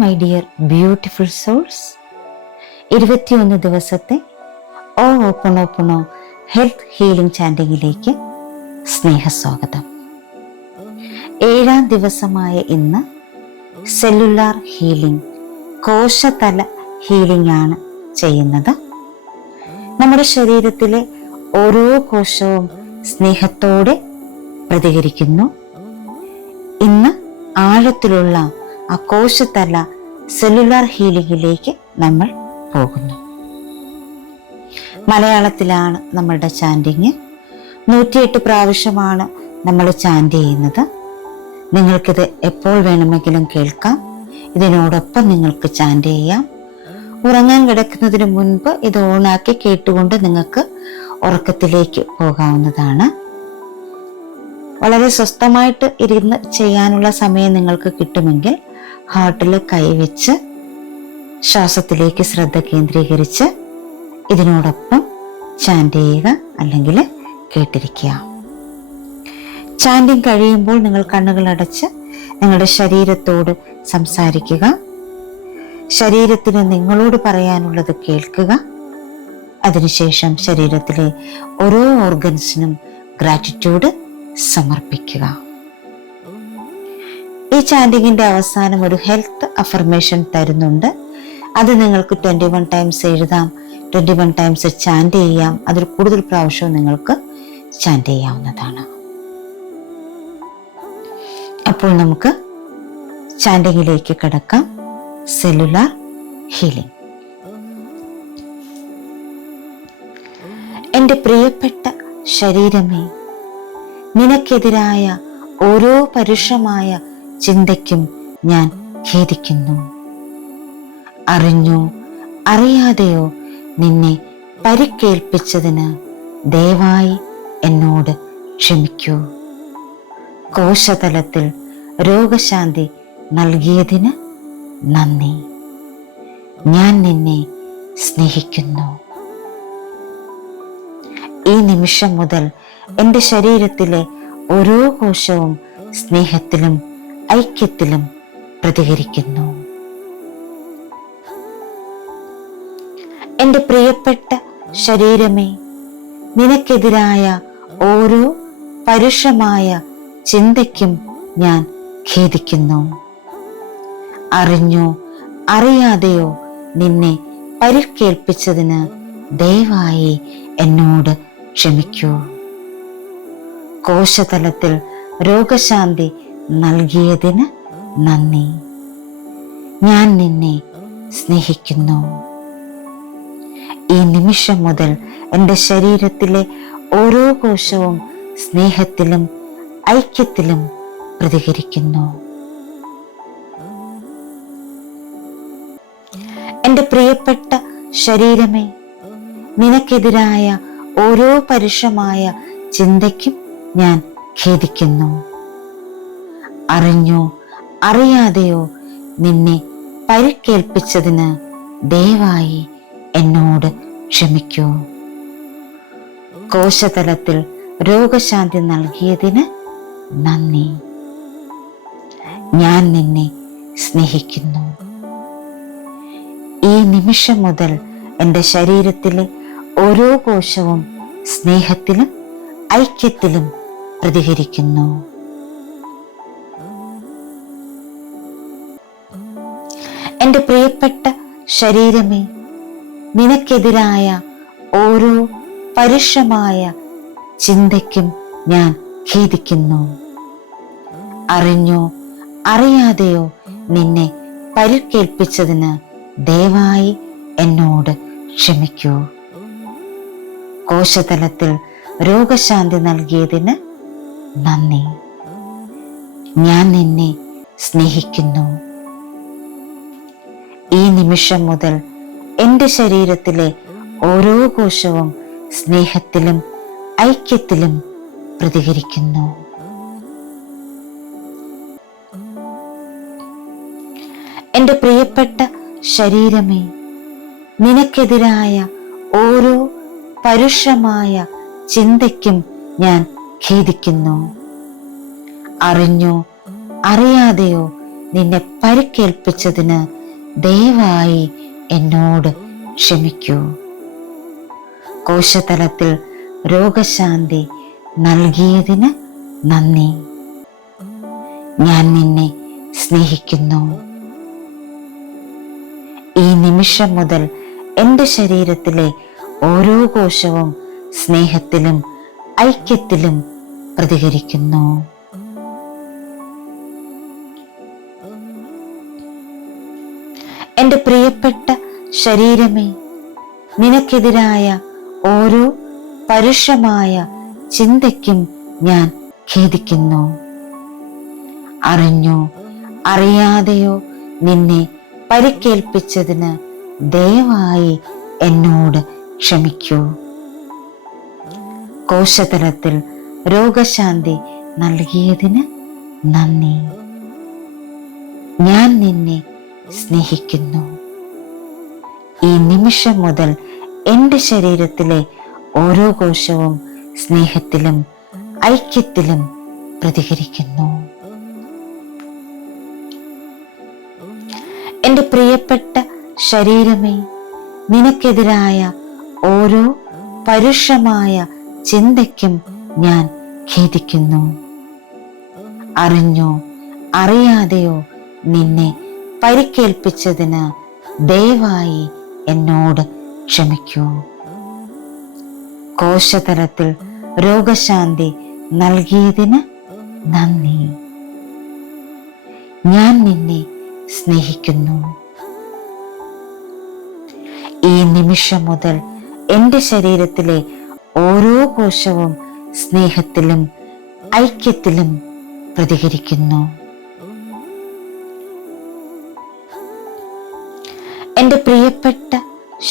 My dear beautiful souls, 21 ദിവസത്തെ ഓ ഓപ്പണോ health healing ചാൻഡിങ്ങിലേക്ക് സ്നേഹസ്വാഗതം. 7ാം ദിവസമായ ഇന്ന് സെല്ലുലാർ ഹീലിംഗ്, കോശതല ഹീലിംഗ് ആണ് ചെയ്യുന്നത്. നമ്മുടെ ശരീരത്തിലെ ഓരോ കോശവും സ്നേഹത്തോടെ പ്രതികരിക്കുന്നു. ഇന്ന് ആഴത്തിലുള്ള ആ കോശതല സെല്ലുലാർ ഹീലിംഗിലേക്ക് നമ്മൾ പോകുന്നു. മലയാളത്തിലാണ് നമ്മളുടെ ചാൻഡിങ്. 108 പ്രാവശ്യമാണ് നമ്മൾ ചാൻഡ് ചെയ്യുന്നത്. നിങ്ങൾക്കിത് എപ്പോൾ വേണമെങ്കിലും കേൾക്കാം. ഇതിനോടൊപ്പം നിങ്ങൾക്ക് ചാൻഡ് ചെയ്യാം. ഉറങ്ങാൻ കിടക്കുന്നതിന് മുൻപ് ഇത് ഓണാക്കി കേട്ടുകൊണ്ട് നിങ്ങൾക്ക് ഉറക്കത്തിലേക്ക് പോകാവുന്നതാണ്. വളരെ സ്വസ്ഥമായിട്ട് ഇരുന്ന് ചെയ്യാനുള്ള സമയം നിങ്ങൾക്ക് കിട്ടുമെങ്കിൽ ഹാർട്ടിൽ കൈവച്ച് ശ്വാസത്തിലേക്ക് ശ്രദ്ധ കേന്ദ്രീകരിച്ച് ഇതിനോടൊപ്പം ചാൻഡ് ചെയ്യുക, അല്ലെങ്കിൽ കേട്ടിരിക്കുക. ചാൻഡിങ് കഴിയുമ്പോൾ നിങ്ങൾ കണ്ണുകൾ അടച്ച് നിങ്ങളുടെ ശരീരത്തോട് സംസാരിക്കുക. ശരീരത്തിന് നിങ്ങളോട് പറയാനുള്ളത് കേൾക്കുക. അതിനുശേഷം ശരീരത്തിലെ ഓരോ ഓർഗൻസിനും ഗ്രാറ്റിറ്റ്യൂഡ് സമർപ്പിക്കുക. ഈ ചാൻഡിങ്ങിന്റെ അവസാനം ഒരു ഹെൽത്ത് അഫർമേഷൻ തരുന്നുണ്ട്. അത് നിങ്ങൾക്ക് 21 ടൈംസ് എഴുതാം, 21 ടൈംസ് ചാൻഡ് ചെയ്യാം. അതിൽ കൂടുതൽ പ്രാവശ്യവും നിങ്ങൾക്ക് ചാൻഡ് ചെയ്യാവുന്നതാണ്. അപ്പോൾ നമുക്ക് ചാൻഡിങ്ങിലേക്ക് കടക്കാം. Cellular healing. എൻ്റെ പ്രിയപ്പെട്ട ശരീരമേ, നിനക്കെതിരായ ഓരോ പരുഷമായ ചിന്തയ്ക്കും ഞാൻ ഖേദിക്കുന്നു. അറിഞ്ഞോ അറിയാതെയോ നിന്നെ പരിക്കേൽപ്പിച്ചതിന് ദയവായി എന്നോട് ക്ഷമിക്കൂ. കോശതലത്തിൽ രോഗശാന്തി നൽകിയതിന് നന്ദി. ഞാൻ നിന്നെ സ്നേഹിക്കുന്നു. ഈ നിമിഷം മുതൽ എൻ്റെ ശരീരത്തിലെ ഓരോ കോശവും സ്നേഹത്തിലും ഐക്യത്തിലും പ്രതികരിക്കുന്നു. എൻ്റെ പ്രിയപ്പെട്ട ശരീരമേ, നിനക്കെതിരായ ഓരോ പരുഷമായ ചിന്തയ്ക്കും ഞാൻ ഖേദിക്കുന്നു. അറിഞ്ഞോ അറിയാതെയോ നിന്നെ പരിക്കേൽപ്പിച്ചതിന് ദയവായി എന്നോട് ക്ഷമിക്കൂ. കോശതലത്തിൽ രോഗശാന്തി നൽകിയതിന് നന്ദി. ഞാൻ നിന്നെ സ്നേഹിക്കുന്നു. ഈ നിമിഷം മുതൽ എൻ്റെ ശരീരത്തിലെ ഓരോ കോശവും സ്നേഹത്തിലും ഐക്യത്തിലും പ്രതികരിക്കുന്നു. എൻ്റെ പ്രിയപ്പെട്ട ശരീരമേ, നിനക്കെതിരായ ഓരോ പരുഷമായ ചിന്തയ്ക്കും ഞാൻ ഖേദിക്കുന്നു. അറിഞ്ഞോ അറിയാതെയോ നിന്നെ പരിക്കേൽപ്പിച്ചതിന് ദയവായി എന്നോട് ക്ഷമിക്കൂ. കോശതലത്തിൽ രോഗശാന്തി നൽകിയതിന് നന്ദി. ഞാൻ നിന്നെ സ്നേഹിക്കുന്നു. ഈ നിമിഷം മുതൽ എൻ്റെ ശരീരത്തിലെ ഓരോ കോശവും സ്നേഹത്തിലും ഐക്യത്തിലും പ്രതികരിക്കുന്നു. എൻ്റെ പ്രിയപ്പെട്ട ശരീരമേ, നിനക്കെതിരായ ഓരോ പരുഷമായ ചിന്തയ്ക്കും ഞാൻ ഖേദിക്കുന്നു. അറിഞ്ഞോ അറിയാതെയോ നിന്നെ പരിക്കേൽപ്പിച്ചതിന് ദയവായി എന്നോട് ക്ഷമിക്കൂ. കോശതലത്തിൽ രോഗശാന്തി നൽകിയതിന് നന്ദി. ഞാൻ നിന്നെ സ്നേഹിക്കുന്നു. ഈ നിമിഷം മുതൽ എൻ്റെ ശരീരത്തിലെ ഓരോ കോശവും സ്നേഹത്തിലും ഐക്യത്തിലും പ്രതികരിക്കുന്നു. എൻ്റെ പ്രിയപ്പെട്ട ശരീരമേ, നിനക്കെതിരായ ഓരോ പരുഷമായ ചിന്തയ്ക്കും ഞാൻ ഖേദിക്കുന്നു. അറിഞ്ഞോ അറിയാതെയോ നിന്നെ പരിക്കേൽപ്പിച്ചതിന് ദയവായി എന്നോട് ക്ഷമിക്കൂ. കോശതലത്തിൽ രോഗശാന്തി നൽകിയതിന് നന്ദി. ഞാൻ നിന്നെ സ്നേഹിക്കുന്നു. ഈ നിമിഷം മുതൽ എൻ്റെ ശരീരത്തിലെ ഓരോ കോശവും സ്നേഹത്തിലും ഐക്യത്തിലും പ്രതികരിക്കുന്നു. എൻ്റെ പ്രിയപ്പെട്ട ശരീരമേ, നിനക്കെതിരായ ഓരോ പരുഷമായ ചിന്തയ്ക്കും ഞാൻ ഖേദിക്കുന്നു. അറിഞ്ഞോ അറിയാതെയോ നിന്നെ പരിക്കേൽപ്പിച്ചതിന് ദയവായി എന്നോട് ക്ഷമിക്കൂ. കോശതലത്തിൽ രോഗശാന്തി നൽകിയതിന് നന്ദി. ഞാൻ നിന്നെ സ്നേഹിക്കുന്നു. ഈ നിമിഷം മുതൽ എൻ്റെ ശരീരത്തിലെ ഓരോ കോശവും സ്നേഹത്തിലും ഐക്യത്തിലും പ്രതികരിക്കുന്നു. എൻ്റെ പ്രിയപ്പെട്ട ശരീരമേ, നിനക്കെതിരായ ഓരോ പരുഷമായ ചിന്തയ്ക്കും ഞാൻ ഖേദിക്കുന്നു. അറിഞ്ഞോ അറിയാതെയോ നിന്നെ പരിക്കേൽപ്പിച്ചതിന് ദയവായി എന്നോട് ക്ഷമിക്കൂ. കോശതലത്തിൽ രോഗശാന്തി നൽകിയതിന് നന്ദി. ഞാൻ നിന്നെ സ്നേഹിക്കുന്നു. ഈ നിമിഷം മുതൽ എൻ്റെ ശരീരത്തിലെ ഓരോ കോശവും സ്നേഹത്തിലും ഐക്യത്തിലും പ്രതികരിക്കുന്നു. എൻ്റെ പ്രിയപ്പെട്ട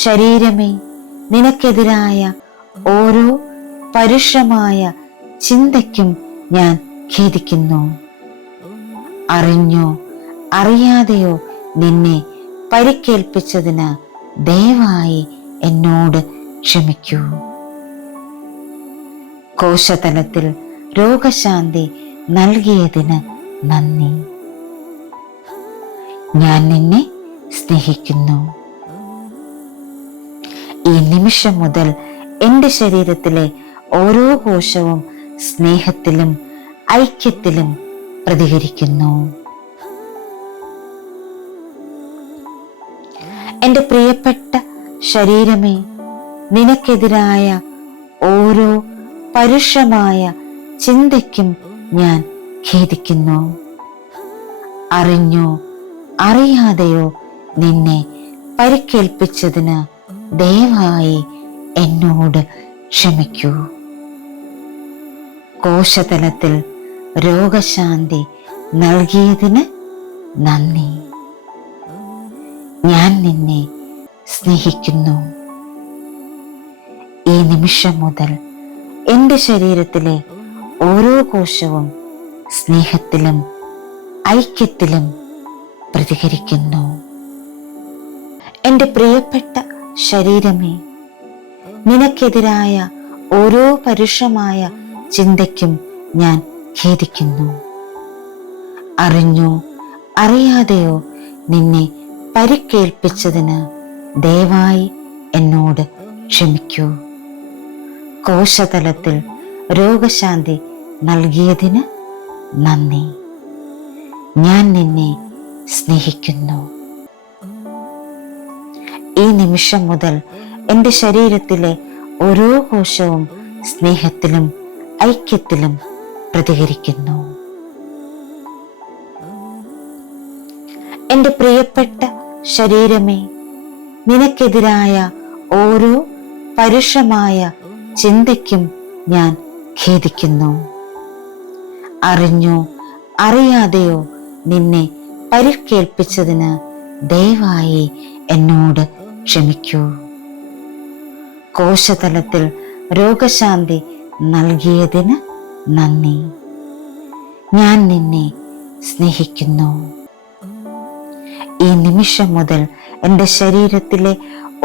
ശരീരമേ, നിനക്കെതിരായ ഓരോ പരുഷമായ ചിന്തയ്ക്കും ഞാൻ ഖേദിക്കുന്നു. അറിഞ്ഞോ അറിയാതെയോ നിന്നെ പരിക്കേൽപ്പിച്ചതിന് ദയവായി എന്നോട് ക്ഷമിക്കൂ. കോശതലത്തിൽ രോഗശാന്തി നൽകിയതിന് നന്ദി. ഞാൻ നിന്നെ സ്നേഹിക്കുന്നു. ഈ നിമിഷം മുതൽ എൻ്റെ ശരീരത്തിലെ ഓരോ കോശവും സ്നേഹത്തിലും ഐക്യത്തിലും പ്രതികരിക്കുന്നു. എൻ്റെ പ്രിയപ്പെട്ട ശരീരമേ, നിനക്കെതിരായ ഓരോ പരുഷമായ ചിന്തയ്ക്കും ഞാൻ ഖേദിക്കുന്നു. അറിഞ്ഞോ അറിയാതെയോ നിന്നെ പരിക്കേൽപ്പിച്ചതിന് ദയവായി എന്നോട് ക്ഷമിക്കൂ. കോശതലത്തിൽ രോഗശാന്തി നൽകിയതിന് നന്ദി. ഞാൻ നിന്നെ സ്നേഹിക്കുന്നു. ഈ നിമിഷം മുതൽ എൻ്റെ ശരീരത്തിലെ ഓരോ കോശവും സ്നേഹത്തിലും ഐക്യത്തിലും പ്രതികരിക്കുന്നു. എൻ്റെ പ്രിയപ്പെട്ട ശരീരമേ, നിനക്കെതിരായ ഓരോ പരുഷമായ ചിന്തയ്ക്കും ഞാൻ ഖേദിക്കുന്നു. അറിഞ്ഞോ അറിയാതെയോ നിന്നെ പരിക്കേൽപ്പിച്ചതിന് ദയവായി എന്നോട് ക്ഷമിക്കൂ. കോശതലത്തിൽ രോഗശാന്തി നൽകിയതിന് നന്ദി. ഞാൻ നിന്നെ സ്നേഹിക്കുന്നു. ഈ നിമിഷം മുതൽ എൻ്റെ ശരീരത്തിലെ ഓരോ കോശവും സ്നേഹത്തിലും ഐക്യത്തിലും പ്രതികരിക്കുന്നു. എൻ്റെ പ്രിയപ്പെട്ട ശരീരമേ, നിനക്കെതിരായ ഓരോ പരുഷമായ ചിന്തയ്ക്കും ഞാൻ ഖേദിക്കുന്നു. അറിഞ്ഞോ അറിയാതെയോ നിന്നെ പരിക്കേൽപ്പിച്ചതിന് ദയവായി എന്നോട് ക്ഷമിക്കൂ. കോശതലത്തിൽ രോഗശാന്തി നൽകിയതിന് നന്ദി. ഞാൻ നിന്നെ സ്നേഹിക്കുന്നു. ഈ നിമിഷം മുതൽ എൻ്റെ ശരീരത്തിലെ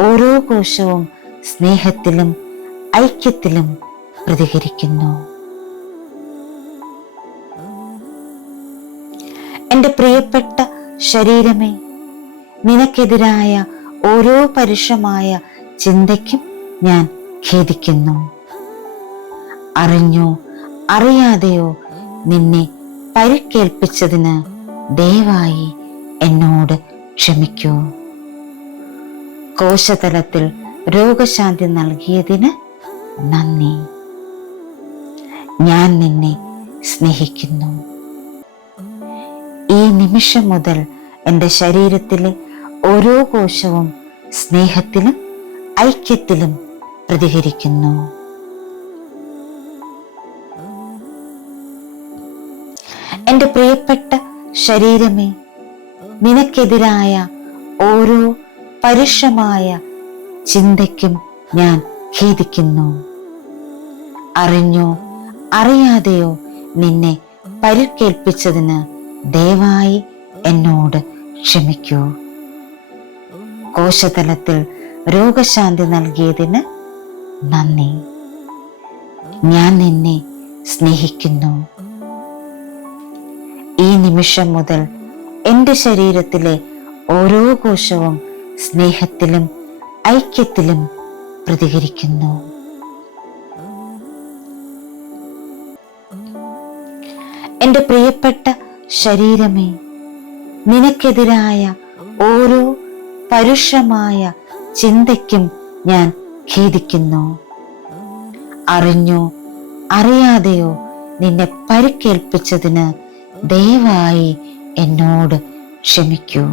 ഓരോ കോശവും സ്നേഹത്തിലും ഐക്യത്തിലും പ്രതികരിക്കുന്നു. എൻ്റെ പ്രിയപ്പെട്ട ശരീരമേ, നിനക്കെതിരായ ഓരോ പരുഷമായ ചിന്തയ്ക്കും ഞാൻ ഖേദിക്കുന്നു. അറിഞ്ഞോ അറിയാതെയോ നിന്നെ പരിക്കേൽപ്പിച്ചതിന് ദയവായി എന്നോട് ക്ഷമിക്കൂ. കോശതലത്തിൽ രോഗശാന്തി നൽകിയതിന് നന്ദി. ഞാൻ നിന്നെ സ്നേഹിക്കുന്നു. ഈ നിമിഷം മുതൽ എൻ്റെ ശരീരത്തിലെ ഓരോ കോശവും സ്നേഹത്തിലും ഐക്യത്തിലും പ്രതികരിക്കുന്നു. എൻ്റെ പ്രിയപ്പെട്ട ശരീരമേ, നിനക്കെതിരായ ഓരോ പരുഷമായ ചിന്തയ്ക്കും ഞാൻ ഖേദിക്കുന്നു. അറിഞ്ഞോ അറിയാതെയോ നിന്നെ പരിക്കേൽപ്പിച്ചതിന് ദയവായി എന്നോട് ക്ഷമിക്കൂ. കോശതലത്തിൽ രോഗശാന്തി നൽകിയതിന് നന്ദി. ഞാൻ നിന്നെ സ്നേഹിക്കുന്നു. ഈ നിമിഷം മുതൽ എൻ്റെ ശരീരത്തിലെ ഓരോ കോശവും സ്നേഹത്തിലും ഐക്യത്തിലും പ്രതികരിക്കുന്നു. എൻ്റെ പ്രിയപ്പെട്ട ശരീരമേ, നിനക്കെതിരായ ഓരോ പരുഷമായ ചിന്തയ്ക്കും ഞാൻ ഖേദിക്കുന്നു. അറിഞ്ഞോ അറിയാതെയോ നിന്നെ പരിക്കേൽപ്പിച്ചതിന് ദയവായി എന്നോട് ക്ഷമിക്കൂ.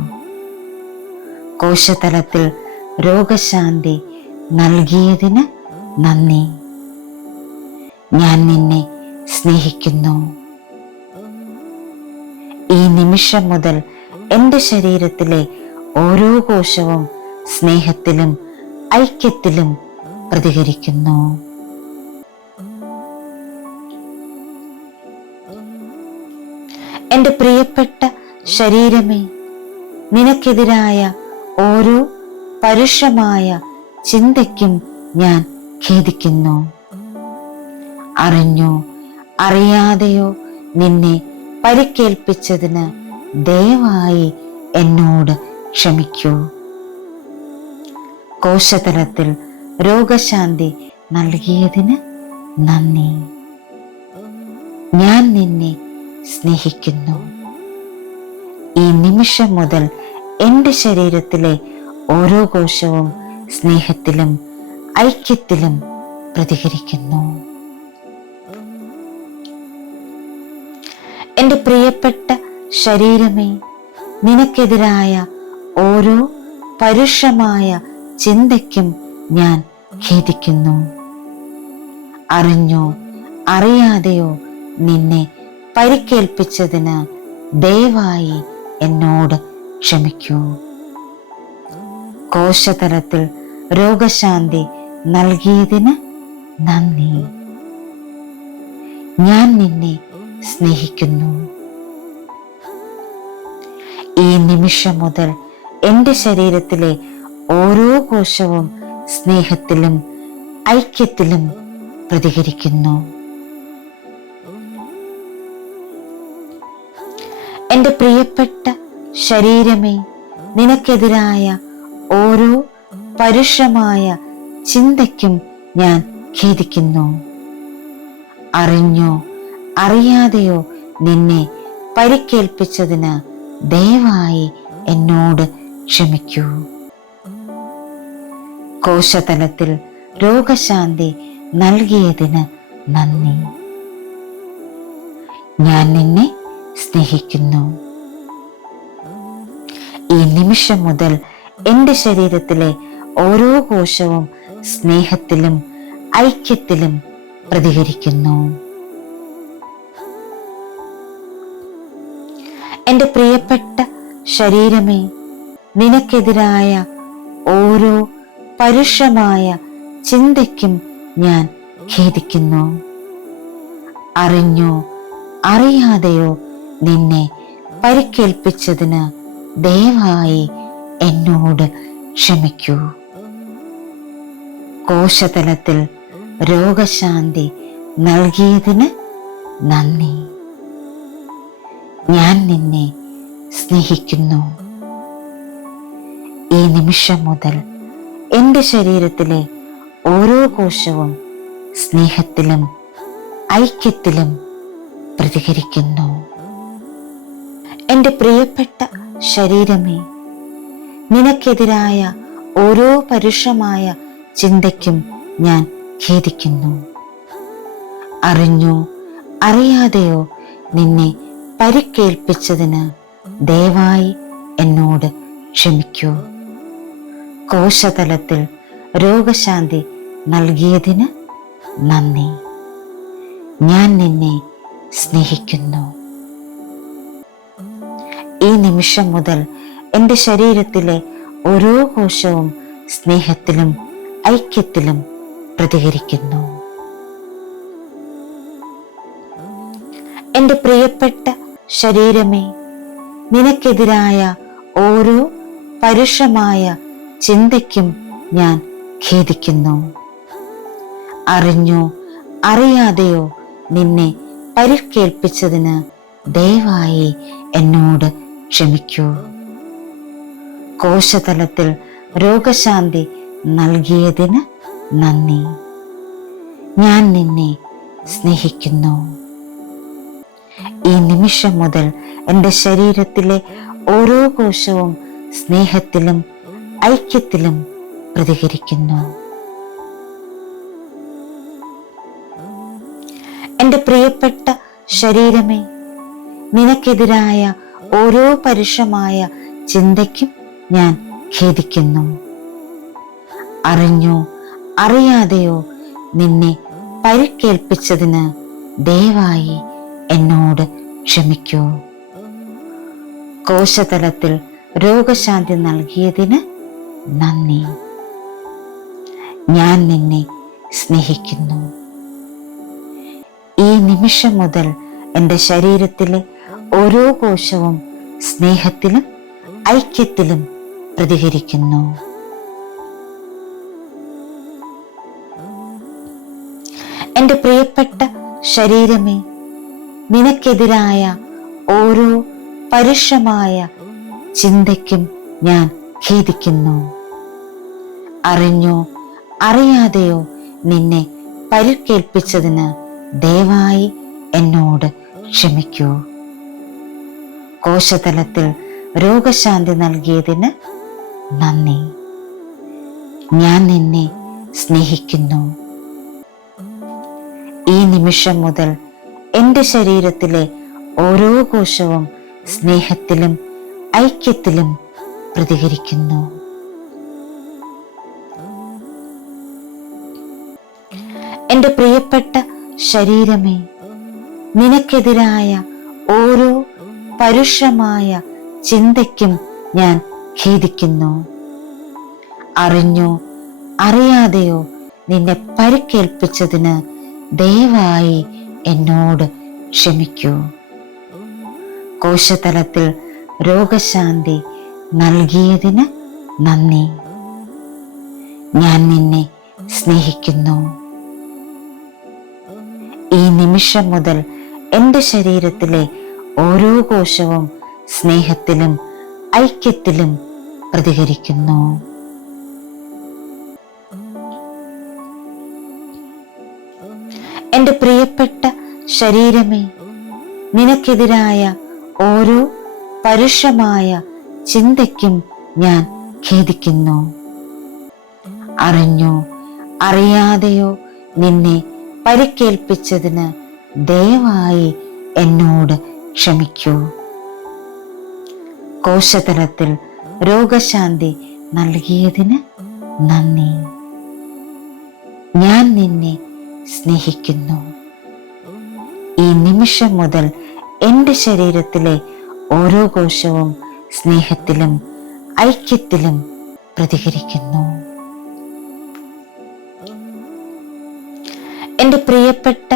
കോശതലത്തിൽ രോഗശാന്തി നൽകിയതിന് നന്ദി. ഞാൻ നിന്നെ സ്നേഹിക്കുന്നു. ഈ നിമിഷം മുതൽ എൻ്റെ ശരീരത്തിലെ ഓരോ കോശവും സ്നേഹത്തിലും ഐക്യത്തിലും പ്രതികരിക്കുന്നു. എൻ്റെ പ്രിയപ്പെട്ട ശരീരമേ, നിനക്കെതിരായ ഓരോ പരുഷമായ ചിന്തയ്ക്കും ഞാൻ ഖേദിക്കുന്നു. അറിഞ്ഞോ അറിയാതെയോ നിന്നെ പരിക്കേൽപ്പിച്ചതിന് ദയവായി എന്നോട് ക്ഷമിക്കൂ. കോശതലത്തിൽ രോഗശാന്തി നൽകിയതിന് നന്ദി. ഞാൻ നിന്നെ സ്നേഹിക്കുന്നു. ഈ നിമിഷം മുതൽ എൻ്റെ ശരീരത്തിലെ ഓരോ കോശവും സ്നേഹത്തിലും ഐക്യത്തിലും പ്രതികരിക്കുന്നു. എൻ്റെ പ്രിയപ്പെട്ട ശരീരമേ, നിനക്കെതിരായ ഓരോ പരുഷമായ ചിന്തയ്ക്കും ഞാൻ ഖേദിക്കുന്നു. അറിഞ്ഞോ അറിയാതെയോ നിന്നെ പരിക്കേൽപ്പിച്ചതിന് ദയവായി എന്നോട് ക്ഷമിക്കൂ. കോശതലത്തിൽ രോഗശാന്തി നൽകിയതിന് നന്ദി. ഞാൻ നിന്നെ സ്നേഹിക്കുന്നു. ഈ നിമിഷം മുതൽ എൻ്റെ ശരീരത്തിലെ ഓരോ കോശവും സ്നേഹത്തിലും ഐക്യത്തിലും പ്രതികരിക്കുന്നു. എൻ്റെ പ്രിയപ്പെട്ട ശരീരമേ, നിനക്കെതിരായ ഓരോ പരുഷമായ ചിന്തയ്ക്കും ഞാൻ ഖേദിക്കുന്നു. അറിഞ്ഞോ അറിയാതെയോ നിന്നെ പരിക്കേൽപ്പിച്ചതിന് ദയവായി എന്നോട് ക്ഷമിക്കൂ. കോശതലത്തിൽ രോഗശാന്തി നൽകിയതിന് നന്ദി. ഞാൻ നിന്നെ സ്നേഹിക്കുന്നു. ഈ നിമിഷം മുതൽ എൻ്റെ ശരീരത്തിലെ ഓരോ കോശവും സ്നേഹത്തിലും ഐക്യത്തിലും പ്രതികരിക്കുന്നു. എൻ്റെ പ്രിയപ്പെട്ട ശരീരമേ, നിനക്കെതിരായ ഓരോ പരുഷമായ ചിന്തയ്ക്കും ഞാൻ ഖേദിക്കുന്നു. അറിഞ്ഞോ അറിയാതെയോ നിന്നെ പരിക്കേൽപ്പിച്ചതിന് ദയവായി എന്നോട് ക്ഷമിക്കൂ. കോശതലത്തിൽ രോഗശാന്തി നൽകിയതിന് നന്ദി. ഞാൻ നിന്നെ സ്നേഹിക്കുന്നു. ഈ നിമിഷം മുതൽ എൻ്റെ ശരീരത്തിലെ ഓരോ കോശവും സ്നേഹത്തിലും ഐക്യത്തിലും പ്രതികരിക്കുന്നു. എൻ്റെ പ്രിയപ്പെട്ട ശരീരമേ, നിനക്കെതിരായ ഓരോ പരുഷമായ ചിന്തയ്ക്കും ഞാൻ ഖേദിക്കുന്നു. അറിഞ്ഞോ അറിയാതെയോ നിന്നെ പരിക്കേൽപ്പിച്ചതിന് ദയവായി എന്നോട് ക്ഷമിക്കൂ. കോശതലത്തിൽ രോഗശാന്തി നൽകിയതിന് നന്ദി. ഞാൻ നിന്നെ സ്നേഹിക്കുന്നു. ഈ നിമിഷം മുതൽ എൻ്റെ ശരീരത്തിലെ ഓരോ കോശവും സ്നേഹത്തിലും ഐക്യത്തിലും പ്രതികരിക്കുന്നു. എൻ്റെ പ്രിയപ്പെട്ട ശരീരമേ, നിനക്കെതിരായ ഓരോ പരുഷമായ ചിന്തയ്ക്കും ഞാൻ ഖേദിക്കുന്നു. അറിഞ്ഞോ അറിയാതെയോ നിന്നെ പരിക്കേൽപ്പിച്ചതിന് ദയവായി എന്നോട് ക്ഷമിക്കൂ. കോശതലത്തിൽ രോഗശാന്തി നൽകിയതിന് നന്ദി. ഞാൻ നിന്നെ സ്നേഹിക്കുന്നു. ഈ നിമിഷം മുതൽ എൻ്റെ ശരീരത്തിലെ ഓരോ കോശവും സ്നേഹത്തിലും ഐക്യത്തിലും പ്രതികരിക്കുന്നു. എൻ്റെ പ്രിയപ്പെട്ട ശരീരമേ, നിനക്കെതിരായ ഓരോ പരുഷമായ ചിന്തയ്ക്കും ഞാൻ ഖേദിക്കുന്നു. അറിഞ്ഞോ അറിയാതെയോ നിന്നെ പരിക്കേൽപ്പിച്ചതിന് ദയവായി എന്നോട് ക്ഷമിക്കൂ. കോശതലത്തിൽ രോഗശാന്തി നൽകിയതിന് നന്ദി. ഞാൻ നിന്നെ സ്നേഹിക്കുന്നു. ഈ നിമിഷം മുതൽ എൻ്റെ ശരീരത്തിലെ ഓരോ കോശവും സ്നേഹത്തിലും ഐക്യത്തിലും പ്രതികരിക്കുന്നു. എൻ്റെ പ്രിയപ്പെട്ട ശരീരമേ, നിനക്കെതിരായ ഓരോ പരുഷമായ ചിന്തയ്ക്കും ഞാൻ ഖേദിക്കുന്നു. അറിഞ്ഞോ അറിയാതെയോ നിന്നെ പരിക്കേൽപ്പിച്ചതിന് ദയവായി എന്നോട് ക്ഷമിക്കൂ. കോശതലത്തിൽ രോഗശാന്തി നൽകിയതിന് നന്ദി. ഞാൻ നിന്നെ സ്നേഹിക്കുന്നു. ഈ നിമിഷം മുതൽ എൻ്റെ ശരീരത്തിലെ ഓരോ കോശവും സ്നേഹത്തിലും ഐക്യത്തിലും പ്രതികരിക്കുന്നു. എൻ്റെ പ്രിയപ്പെട്ട ശരീരമേ, നിനക്കെതിരായ ഓരോ പരുഷമായ ചിന്തയ്ക്കും ഞാൻ ഖേദിക്കുന്നു. അറിഞ്ഞോ അറിയാതെയോ നിന്നെ പരിക്കേൽപ്പിച്ചതിന് ദയവായി എന്നോട് ക്ഷമിക്കൂ. കോശതലത്തിൽ രോഗശാന്തി നൽകിയതിന് നന്ദി. ഞാൻ നിന്നെ സ്നേഹിക്കുന്നു. ഈ നിമിഷം മുതൽ എൻ്റെ ശരീരത്തിലെ ഓരോ കോശവും സ്നേഹത്തിലും ഐക്യത്തിലും പ്രതികരിക്കുന്നു. എൻ്റെ പ്രിയപ്പെട്ട ശരീരമേ, നിനക്കെതിരായ ഓരോ പരുഷമായ ചിന്തയ്ക്കും ഞാൻ ഖേദിക്കുന്നു. അറിഞ്ഞോ അറിയാതെയോ നിന്നെ പരിക്കേൽപ്പിച്ചതിന് ദയവായി എന്നോട് ക്ഷമിക്കൂ. കോശതലത്തിൽ രോഗശാന്തി നൽകിയതിന് നന്ദി. ഞാൻ നിന്നെ സ്നേഹിക്കുന്നു. ഈ നിമിഷം മുതൽ എൻ്റെ ശരീരത്തിലെ ഓരോ കോശവും സ്നേഹത്തിലും ഐക്യത്തിലും പ്രതികരിക്കുന്നു. എൻ്റെ പ്രിയപ്പെട്ട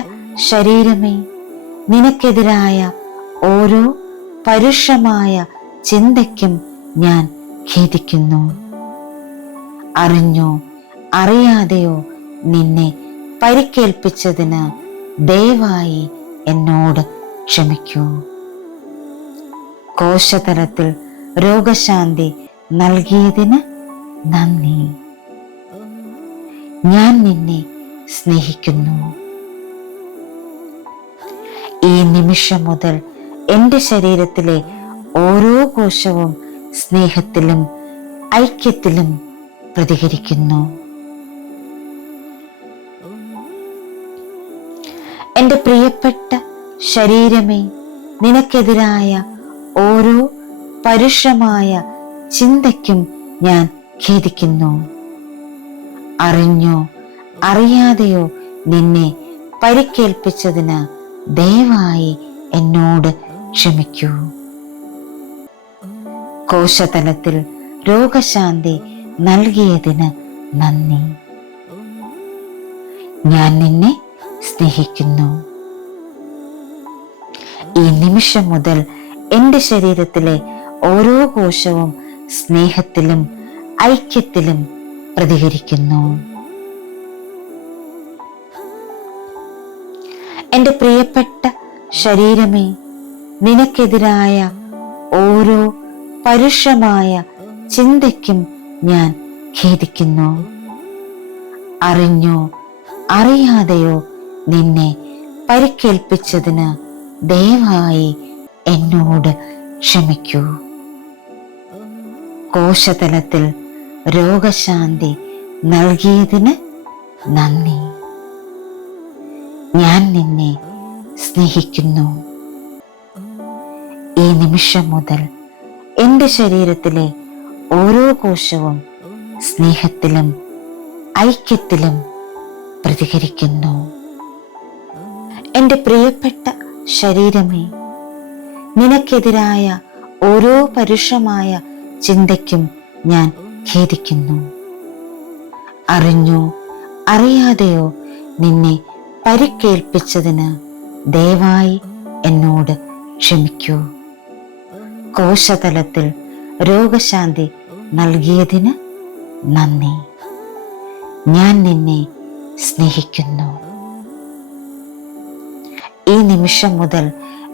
ശരീരമേ, നിനക്കെതിരായ ഓരോ പരുഷമായ ചിന്തയ്ക്കും ഞാൻ ഖേദിക്കുന്നു. അറിഞ്ഞോ അറിയാതെയോ നിന്നെ പരിക്കേൽപ്പിച്ചതിന് ദയവായി എന്നോട് ക്ഷമിക്കൂ. കോശതലത്തിൽ രോഗശാന്തി നൽകിയതിന് നന്ദി. ഞാൻ നിന്നെ സ്നേഹിക്കുന്നു. ഈ നിമിഷം മുതൽ എൻ്റെ ശരീരത്തിലെ ഓരോ കോശവും സ്നേഹത്തിലും ഐക്യത്തിലും പ്രതികരിക്കുന്നു. എൻ്റെ പ്രിയപ്പെട്ട ശരീരമേ, നിനക്കെതിരായ ഓരോ പരുഷമായ ചിന്തയ്ക്കും ഞാൻ ഖേദിക്കുന്നു. അറിഞ്ഞോ അറിയാതെയോ നിന്നെ പരിക്കേൽപ്പിച്ചതിന് ദയവായി എന്നോട് ക്ഷമിക്കൂ. കോശതലത്തിൽ രോഗശാന്തി നൽകിയതിന് നന്ദി. ഞാൻ നിന്നെ സ്നേഹിക്കുന്നു. ഈ നിമിഷം മുതൽ എൻ്റെ ശരീരത്തിലെ ഓരോ കോശവും സ്നേഹത്തിലും ഐക്യത്തിലും പ്രതികരിക്കുന്നു. എൻ്റെ പ്രിയപ്പെട്ട ശരീരമേ, നിനക്കെതിരായ ഓരോ പരുഷമായ ചിന്തയ്ക്കും ഞാൻ ഖേദിക്കുന്നു. അറിഞ്ഞോ അറിയാതെയോ നിന്നെ പരിക്കേൽപ്പിച്ചതിന് ദയവായി എന്നോട് ക്ഷമിക്കൂ. കോശതലത്തിൽ രോഗശാന്തി നൽകിയതിന് നന്ദി. ഞാൻ നിന്നെ സ്നേഹിക്കുന്നു. ഈ നിമിഷം മുതൽ എൻ്റെ ശരീരത്തിലെ ഓരോ കോശവും സ്നേഹത്തിലും ഐക്യത്തിലും പ്രതികരിക്കുന്നു. എൻ്റെ പ്രിയപ്പെട്ട ശരീരമേ, നിനക്കെതിരായ ഓരോ പരുഷമായ ചിന്തയ്ക്കും ഞാൻ ഖേദിക്കുന്നു. അറിഞ്ഞോ അറിയാതെയോ നിന്നെ പരിക്കേൽപ്പിച്ചതിന് ദയവായി എന്നോട് ക്ഷമിക്കൂ. കോശതലത്തിൽ രോഗശാന്തി നൽകിയതിന് നന്ദി. ഞാൻ നിന്നെ സ്നേഹിക്കുന്നു. ഈ നിമിഷം മുതൽ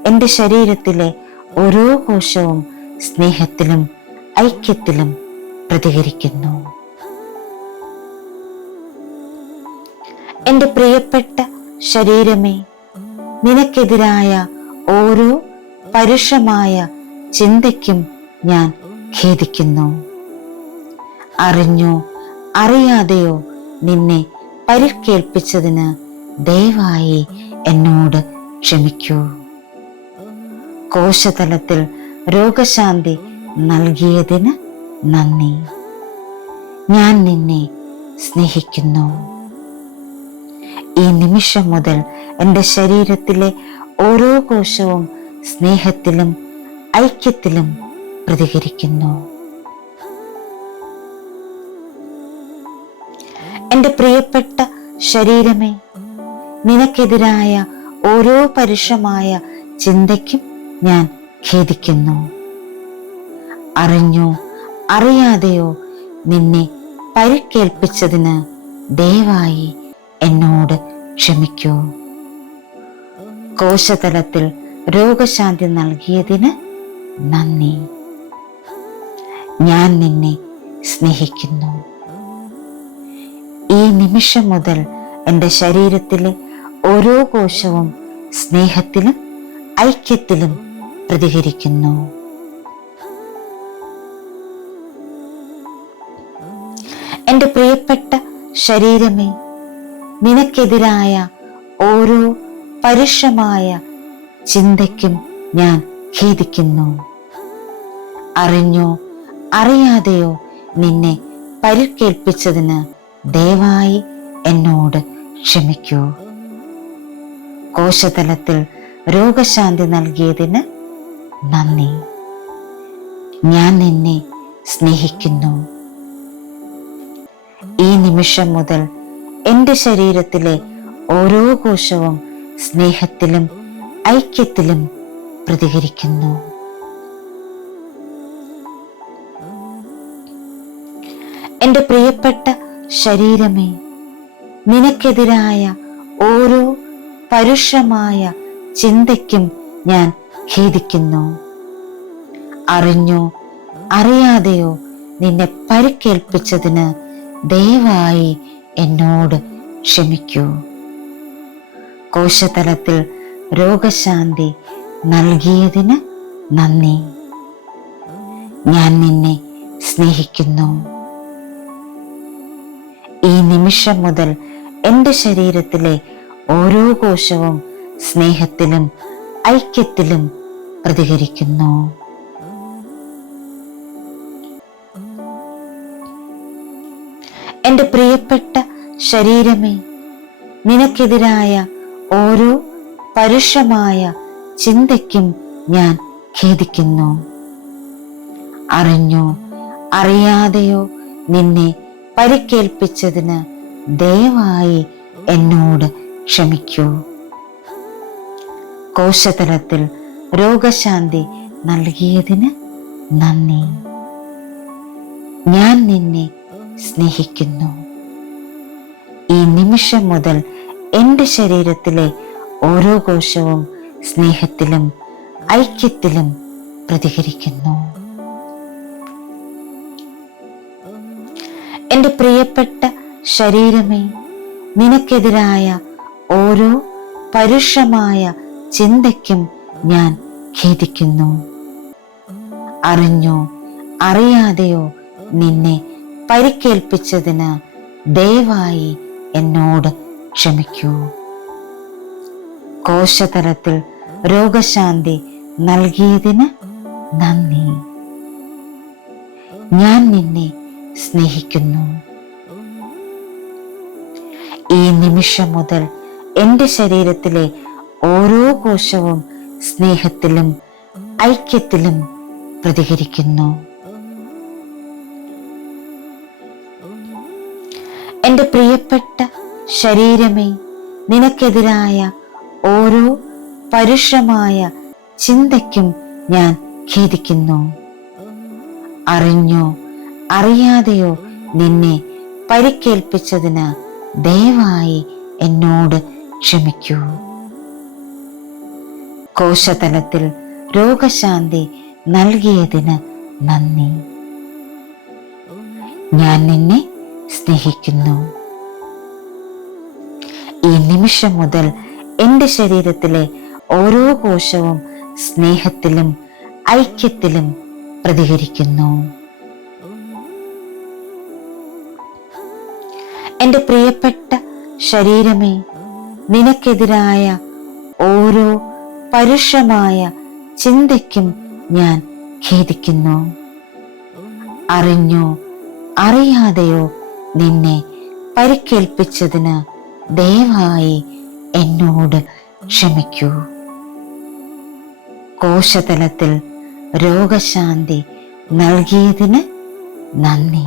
എൻ്റെ ശരീരത്തിലെ ഓരോ കോശവും സ്നേഹത്തിലും ഐക്യത്തിലും പ്രതികരിക്കുന്നു. എൻ്റെ പ്രിയപ്പെട്ട ശരീരമേ, നിനക്കെതിരായ ഓരോ പരുഷമായ ചിന്തയ്ക്കും ഞാൻ ഖേദിക്കുന്നു. അറിഞ്ഞോ അറിയാതെയോ നിന്നെ പരിക്കേൽപ്പിച്ചതിന് ദയവായി എന്നോട് ക്ഷമിക്കൂ. കോശതലത്തിൽ രോഗശാന്തി നൽകിയതിന് നന്ദി. ഞാൻ നിന്നെ സ്നേഹിക്കുന്നു. ഈ നിമിഷം മുതൽ എൻ്റെ ശരീരത്തിലെ ഓരോ കോശവും സ്നേഹത്തിലും ഐക്യത്തിലും പ്രതികരിക്കുന്നു. എൻ്റെ പ്രിയപ്പെട്ട ശരീരമേ, നിനക്കെതിരായ ഓരോ പരുഷമായ ചിന്തയ്ക്കും ഞാൻ ഖേദിക്കുന്നു. അറിഞ്ഞോ അറിയാതെയോ നിന്നെ പരിക്കേൽപ്പിച്ചതിന് ദയവായി എന്നോട് ക്ഷമിക്കൂ. കോശതലത്തിൽ രോഗശാന്തി നൽകിയതിന് നന്ദി. ഞാൻ നിന്നെ സ്നേഹിക്കുന്നു. ഈ നിമിഷം മുതൽ എൻ്റെ ശരീരത്തിലെ ഓരോ കോശവും സ്നേഹത്തിലും ഐക്യത്തിലും പ്രതികരിക്കുന്നു. എൻ്റെ പ്രിയപ്പെട്ട ശരീരമേ, നിനക്കെതിരായ ഓരോ പരുഷമായ ചിന്തയ്ക്കും ഞാൻ ഖേദിക്കുന്നു. അറിഞ്ഞോ അറിയാതെയോ നിന്നെ പരിക്കേൽപ്പിച്ചതിന് ദയവായി എന്നോട് ക്ഷമിക്കൂ. കോശതലത്തിൽ രോഗശാന്തി നൽകിയതിന് നന്ദി. ഞാൻ നിന്നെ സ്നേഹിക്കുന്നു. ഈ നിമിഷം മുതൽ എൻ്റെ ശരീരത്തിലെ ഓരോ കോശവും സ്നേഹത്തിലും ഐക്യത്തിലും പ്രതികരിക്കുന്നു. എൻ്റെ പ്രിയപ്പെട്ട ശരീരമേ, നിനക്കെതിരായ ഓരോ പരുഷമായ ചിന്തയ്ക്കും ഞാൻ ഖേദിക്കുന്നു. അറിഞ്ഞോ അറിയാതെയോ നിന്നെ പരിക്കേൽപ്പിച്ചതിന് ദയവായി എന്നോട് ക്ഷമിക്കൂ. കോശതലത്തിൽ രോഗശാന്തി നൽകിയതിന് നന്ദി. ഞാൻ നിന്നെ സ്നേഹിക്കുന്നു. ഈ നിമിഷം മുതൽ എൻ്റെ ശരീരത്തിലെ ഓരോ കോശവും സ്നേഹത്തിലും ഐക്യത്തിലും പ്രതികരിക്കുന്നു. എൻ്റെ പ്രിയപ്പെട്ട ശരീരമേ, നിനക്കെതിരായ ഓരോ പരുഷമായ ചിന്തയ്ക്കും ഞാൻ ഖേദിക്കുന്നു. അറിഞ്ഞോ അറിയാതെയോ നിന്നെ പരിക്കേൽപ്പിച്ചതിന് ദയവായി എന്നോട് ക്ഷമിക്കൂ. കോശതലത്തിൽ രോഗശാന്തി നൽകിയതിന് നന്ദി. ഞാൻ നിന്നെ സ്നേഹിക്കുന്നു. ഈ നിമിഷം മുതൽ എൻ്റെ ശരീരത്തിലെ ഓരോ കോശവും സ്നേഹത്തിലും ഐക്യത്തിലും പ്രതികരിക്കുന്നു. എൻ്റെ പ്രിയപ്പെട്ട ശരീരമേ, നിനക്കെതിരായ ഓരോ പരുഷമായ ചിന്തയ്ക്കും ഞാൻ ഖേദിക്കുന്നു. അറിഞ്ഞോ അറിയാതെയോ നിന്നെ പരിക്കേൽപ്പിച്ചതിന് ദയവായി എന്നോട് ക്ഷമിക്കൂ. കോശതലത്തിൽ രോഗശാന്തി നൽകിയതിന് നന്ദി. ഞാൻ നിന്നെ സ്നേഹിക്കുന്നു. ഈ നിമിഷം മുതൽ എൻ്റെ ശരീരത്തിലെ ഓരോ കോശവും സ്നേഹത്തിലും ഐക്യത്തിലും പ്രതികരിക്കുന്നു. എൻ്റെ പ്രിയപ്പെട്ട ശരീരമേ, നിനക്കെതിരായ ഓരോ പരുഷമായ ചിന്തയ്ക്കും ഞാൻ ഖേദിക്കുന്നു. അറിഞ്ഞോ അറിയാതെയോ നിന്നെ പരിക്കേൽപ്പിച്ചതിന് ദയവായി എന്നോട് ക്ഷമിക്കൂ. കോശതലത്തിൽ രോഗശാന്തി നൽകിയതിന് നന്ദി. ഞാൻ നിന്നെ സ്നേഹിക്കുന്നു. ഈ നിമിഷം മുതൽ എൻ്റെ ശരീരത്തിലെ ഓരോ കോശവും സ്നേഹത്തിലും ഐക്യത്തിലും പ്രതികരിക്കുന്നു. എൻ്റെ പ്രിയപ്പെട്ട ശരീരമേ, നിനക്കെതിരായ ഓരോ പരുഷമായ ചിന്തയ്ക്കും ഞാൻ ഖേദിക്കുന്നു. അറിഞ്ഞോ അറിയാതെയോ നിന്നെ പരിക്കേൽപ്പിച്ചതിന് ദയവായി എന്നോട് ക്ഷമിക്കൂ. കോശതലത്തിൽ രോഗശാന്തി നൽകിയതിന് നന്ദി.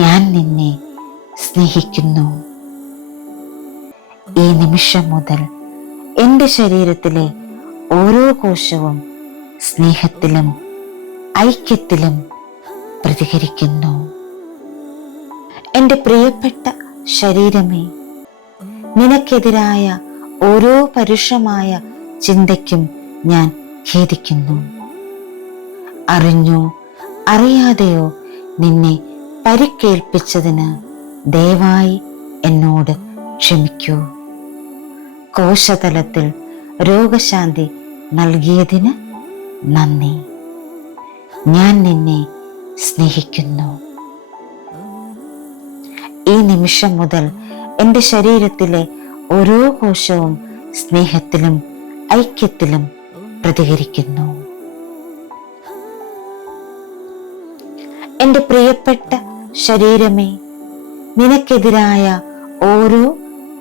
ഞാൻ നിന്നെ സ്നേഹിക്കുന്നു. ഈ നിമിഷം മുതൽ എൻ്റെ ശരീരത്തിലെ ഓരോ കോശവും സ്നേഹത്തിലും ഐക്യത്തിലും പ്രതികരിക്കുന്നു. എൻ്റെ പ്രിയപ്പെട്ട ശരീരമേ, നിനക്കെതിരായ ഓരോ പരുഷമായ ചിന്തയ്ക്കും ഞാൻ ഖേദിക്കുന്നു. അറിഞ്ഞോ അറിയാതെയോ നിന്നെ പരിക്കേൽപ്പിച്ചതിന് ദയവായി എന്നോട് ക്ഷമിക്കൂ. കോശതലത്തിൽ രോഗശാന്തി നൽകിയതിന് നന്ദി. ഞാൻ നിന്നെ സ്നേഹിക്കുന്നു. ഈ നിമിഷം മുതൽ എൻ്റെ ശരീരത്തിലെ ഓരോ കോശവും സ്നേഹത്തിലും ഐക്യത്തിലും പ്രതികരിക്കുന്നു. എൻ്റെ പ്രിയപ്പെട്ട ശരീരമേ, നിനക്കെതിരായ ഓരോ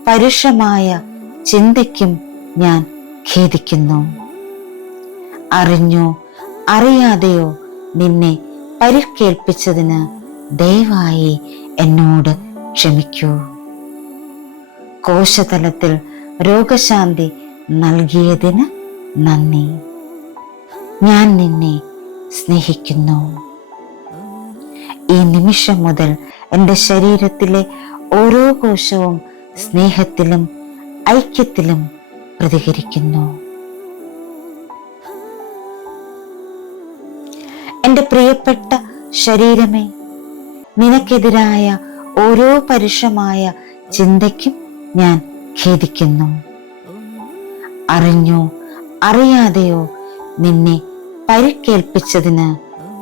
പരുഷമായ ചിന്തയ്ക്കും ഞാൻ ഖേദിക്കുന്നു. അറിഞ്ഞോ അറിയാതെയോ നിന്നെ പരിക്കേൽപ്പിച്ചതിന് ദയവായി എന്നോട് ക്ഷമിക്കൂ. കോശതലത്തിൽ രോഗശാന്തി നൽകിയതിന് നന്ദി. ഞാൻ നിന്നെ സ്നേഹിക്കുന്നു. ഈ നിമിഷം മുതൽ എൻ്റെ ശരീരത്തിലെ ഓരോ കോശവും സ്നേഹത്തിലും ഐക്യത്തിലും പ്രതികരിക്കുന്നു. എൻ്റെ പ്രിയപ്പെട്ട ശരീരമേ, നിനക്കെതിരായ ഓരോ പരുഷമായ ചിന്തയ്ക്കും ഞാൻ ഖേദിക്കുന്നു. അറിഞ്ഞോ അറിയാതെയോ നിന്നെ പരിക്കേൽപ്പിച്ചതിന്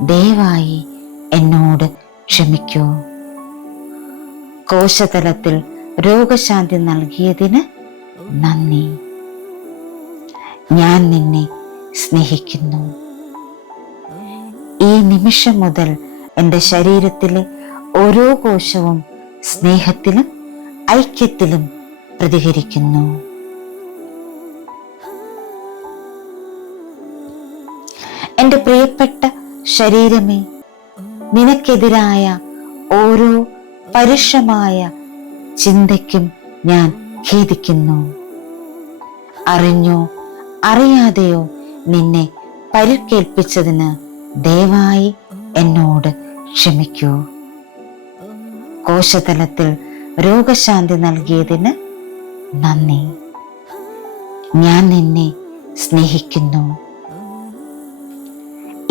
ദയവായി എന്നോട് ക്ഷമിക്കൂ. കോശതലത്തിൽ രോഗശാന്തി നൽകിയതിന് നന്ദി. ഞാൻ നിന്നെ സ്നേഹിക്കുന്നു. ഈ നിമിഷം മുതൽ എൻ്റെ ശരീരത്തിലെ ഓരോ കോശവും സ്നേഹത്തിലും ഐക്യത്തിലും പ്രതികരിക്കുന്നു. എൻ്റെ പ്രിയപ്പെട്ട ശരീരമേ, നിനക്കെതിരായ ഓരോ പരുഷമായ ചിന്തയ്ക്കും ഞാൻ ഖേദിക്കുന്നു. അറിഞ്ഞോ അറിയാതെയോ നിന്നെ പരിക്കേൽപ്പിച്ചതിന് ദയവായി എന്നോട് ക്ഷമിക്കൂ. കോശതലത്തിൽ രോഗശാന്തി നൽകിയതിന് നന്ദി. ഞാൻ നിന്നെ സ്നേഹിക്കുന്നു.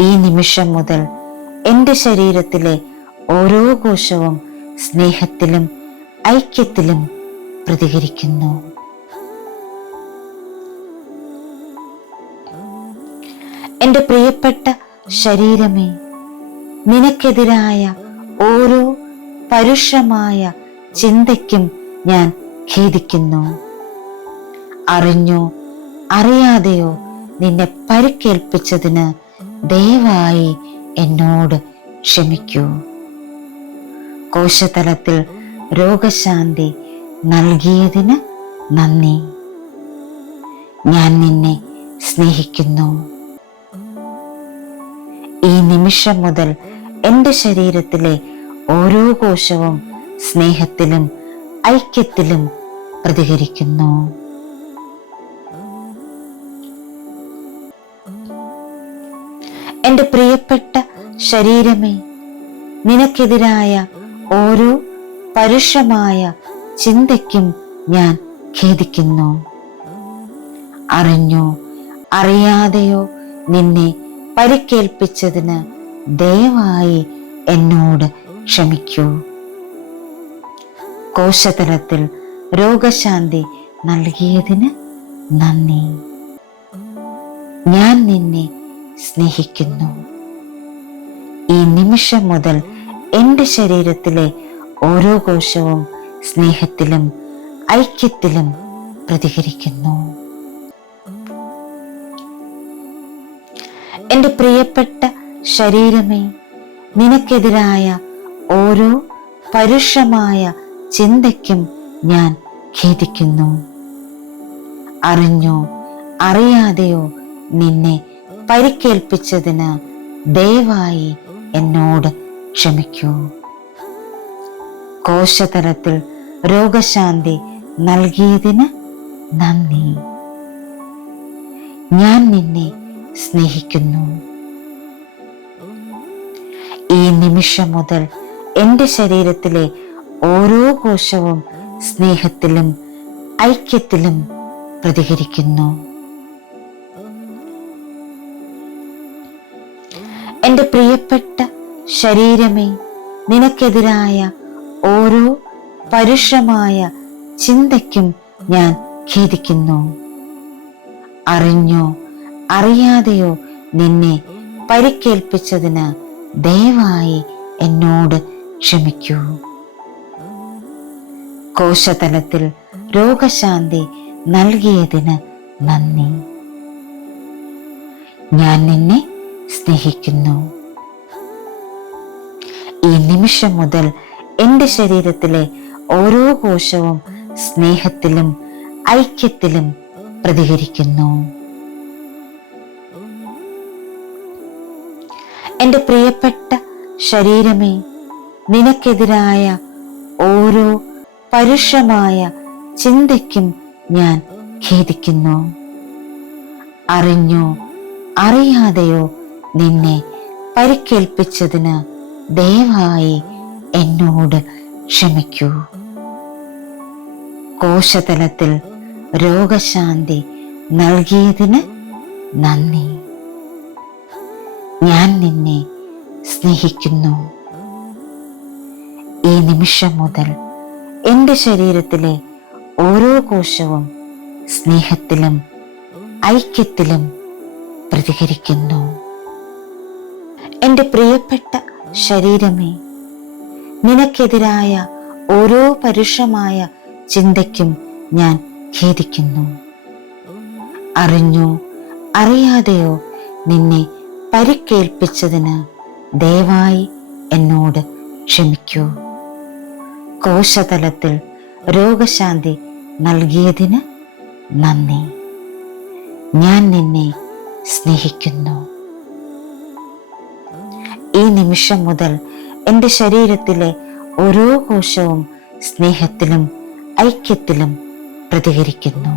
ഈ നിമിഷം മുതൽ എൻ്റെ ശരീരത്തിലെ ഓരോ കോശവും സ്നേഹത്തിലും ഐക്യത്തിലും പ്രതികരിക്കുന്നു. എൻ്റെ പ്രിയപ്പെട്ട ശരീരമേ, നിനക്കെതിരായ ഓരോ പരുഷമായ ചിന്തയ്ക്കും ഞാൻ ഖേദിക്കുന്നു. അറിഞ്ഞോ അറിയാതെയോ നിന്നെ പരിക്കേൽപ്പിച്ചതിന് ദയവായി എന്നോട് ക്ഷമിക്കൂ. കോശതലത്തിൽ രോഗശാന്തി നൽകിയതിന് നന്ദി. ഞാൻ നിന്നെ സ്നേഹിക്കുന്നു. ഈ നിമിഷം മുതൽ എൻ്റെ ശരീരത്തിലെ ഓരോ കോശവും സ്നേഹത്തിലും ഐക്യത്തിലും പ്രതികരിക്കുന്നു. എൻ്റെ പ്രിയപ്പെട്ട ശരീരമേ, നിനക്കെതിരായ ഓരോ പരുഷമായ ചിന്തയ്ക്കും ഞാൻ ഖേദിക്കുന്നു. അറിഞ്ഞോ അറിയാതെയോ നിന്നെ പരിക്കേൽപ്പിച്ചതിന് ദയവായി എന്നോട് ക്ഷമിക്കൂ. കോശതലത്തിൽ രോഗശാന്തി നൽകിയതിന് നന്ദി. ഞാൻ നിന്നെ സ്നേഹിക്കുന്നു. ഈ നിമിഷം മുതൽ എൻ്റെ ശരീരത്തിലെ ഓരോ കോശവും സ്നേഹത്തിലും ഐക്യത്തിലും പ്രതികരിക്കുന്നു. എൻ്റെ പ്രിയപ്പെട്ട ശരീരമേ, നിനക്കെതിരായ ഓരോ പരുഷമായ ചിന്തയ്ക്കും ഞാൻ ഖേദിക്കുന്നു. അറിഞ്ഞോ അറിയാതെയോ നിന്നെ പരിക്കേൽപ്പിച്ചതിന് ദയവായി എന്നോട് ക്ഷമിക്കൂ. കോശതലത്തിൽ രോഗശാന്തി നൽകിയതിന് നന്ദി. ഞാൻ നിന്നെ സ്നേഹിക്കുന്നു. ഈ നിമിഷം മുതൽ എൻ്റെ ശരീരത്തിലെ ഓരോ കോശവും സ്നേഹത്തിലും ഐക്യത്തിലും പ്രതികരിക്കുന്നു. എൻ്റെ പ്രിയപ്പെട്ട ശരീരമേ, നിനക്കെതിരായ ഓരോ പരുഷമായ ചിന്തയ്ക്കും ഞാൻ ഖേദിക്കുന്നു. അറിഞ്ഞോ അറിയാതെയോ നിന്നെ പരിക്കേൽപ്പിച്ചതിന് ദയവായി എന്നോട് ക്ഷമിക്കൂ. കോശതലത്തിൽ രോഗശാന്തി നൽകിയതിന് നന്ദി. ഞാൻ നിന്നെ സ്നേഹിക്കുന്നു. ഈ നിമിഷം മുതൽ എൻ്റെ ശരീരത്തിലെ ഓരോ കോശവും സ്നേഹത്തിലും ഐക്യത്തിലും പ്രതികരിക്കുന്നു. എൻ്റെ പ്രിയപ്പെട്ട ശരീരമേ, നിനക്കെതിരായ ഓരോ പരുഷമായ ചിന്തയ്ക്കും ഞാൻ ഖേദിക്കുന്നു. അറിഞ്ഞോ അറിയാതെയോ നിന്നെ പരിക്കേൽപ്പിച്ചതിന് ദയവായി എന്നോട് ക്ഷമിക്കൂ. കോശതലത്തിൽ രോഗശാന്തി നൽകിയതിന് നന്ദി. ഞാൻ നിന്നെ സ്നേഹിക്കുന്നു. ഈ നിമിഷം മുതൽ എൻ്റെ ശരീരത്തിലെ ഓരോ കോശവും സ്നേഹത്തിലും ഐക്യത്തിലും പ്രതികരിക്കുന്നു. എൻ്റെ പ്രിയപ്പെട്ട ശരീരമേ, നിനക്കെതിരായ ഓരോ പരുഷമായ ചിന്തയ്ക്കും ഞാൻ ഖേദിക്കുന്നു. അറിഞ്ഞോ അറിയാതെയോ നിന്നെ പരിക്കേൽപ്പിച്ചതിന് ദയവായി എന്നോട് ക്ഷമിക്കൂ. കോശതലത്തിൽ രോഗശാന്തി നൽകിയതിന് നന്ദി. ഞാൻ നിന്നെ സ്നേഹിക്കുന്നു. ഈ നിമിഷം മുതൽ എൻ്റെ ശരീരത്തിലെ ഓരോ കോശവും സ്നേഹത്തിലും ഐക്യത്തിലും പ്രതികരിക്കുന്നു.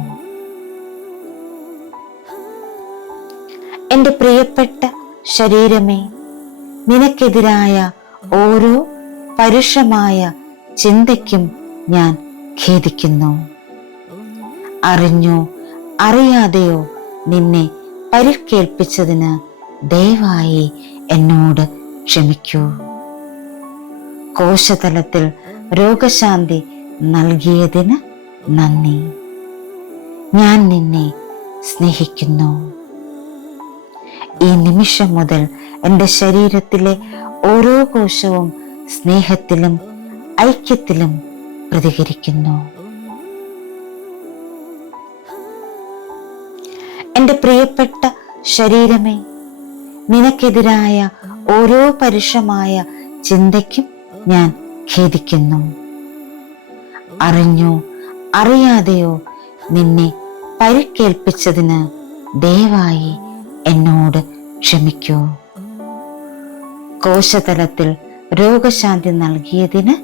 എൻ്റെ പ്രിയപ്പെട്ട ശരീരമേ, നിനക്കെതിരായ ഓരോ പരുഷമായ ചിന്തയ്ക്കും ഞാൻ ഖേദിക്കുന്നു. അറിഞ്ഞോ അറിയാതെയോ നിന്നെ പരിക്കേൽപ്പിച്ചതിന് ദയവായി എന്നോട് ക്ഷമിക്കൂ. കോശതലത്തിൽ രോഗശാന്തി നൽകിയതിന് നന്ദി. ഞാൻ നിന്നെ സ്നേഹിക്കുന്നു. ഈ നിമിഷം മുതൽ എൻ്റെ ശരീരത്തിലെ ഓരോ കോശവും സ്നേഹത്തിലും ഐക്യത്തിലും പ്രതികരിക്കുന്നു. എൻ്റെ പ്രിയപ്പെട്ട ശരീരമേ, നിനക്കെതിരായ ഓരോ പരുഷമായ ചിന്തയ്ക്കും ഞാൻ ഖേദിക്കുന്നു. അറിഞ്ഞോ അറിയാതെയോ നിന്നെ പരിക്കേൽപ്പിച്ചതിന് ദയവായി എന്നോട് ക്ഷമിക്കൂ. കോശതലത്തിൽ രോഗശാന്തി നൽകിയതിന്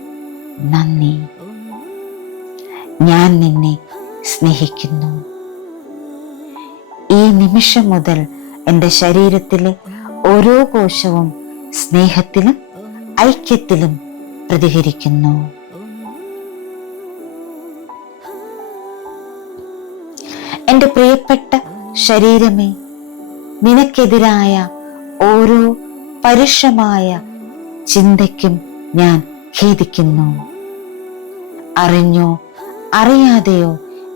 നന്ദി. ഞാൻ നിന്നെ സ്നേഹിക്കുന്നു. ഈ നിമിഷം മുതൽ എൻ്റെ ശരീരത്തിലെ ഓരോ കോശവും സ്നേഹത്തിലും ഐക്യത്തിലും പ്രതികരിക്കുന്നു. എൻ്റെ പ്രിയപ്പെട്ട ശരീരമേ, നിനക്കെതിരായ ഓരോ പരുഷമായ ചിന്തയ്ക്കും ഞാൻ ഖേദിക്കുന്നു. അറിഞ്ഞോ അറിയാതെയോ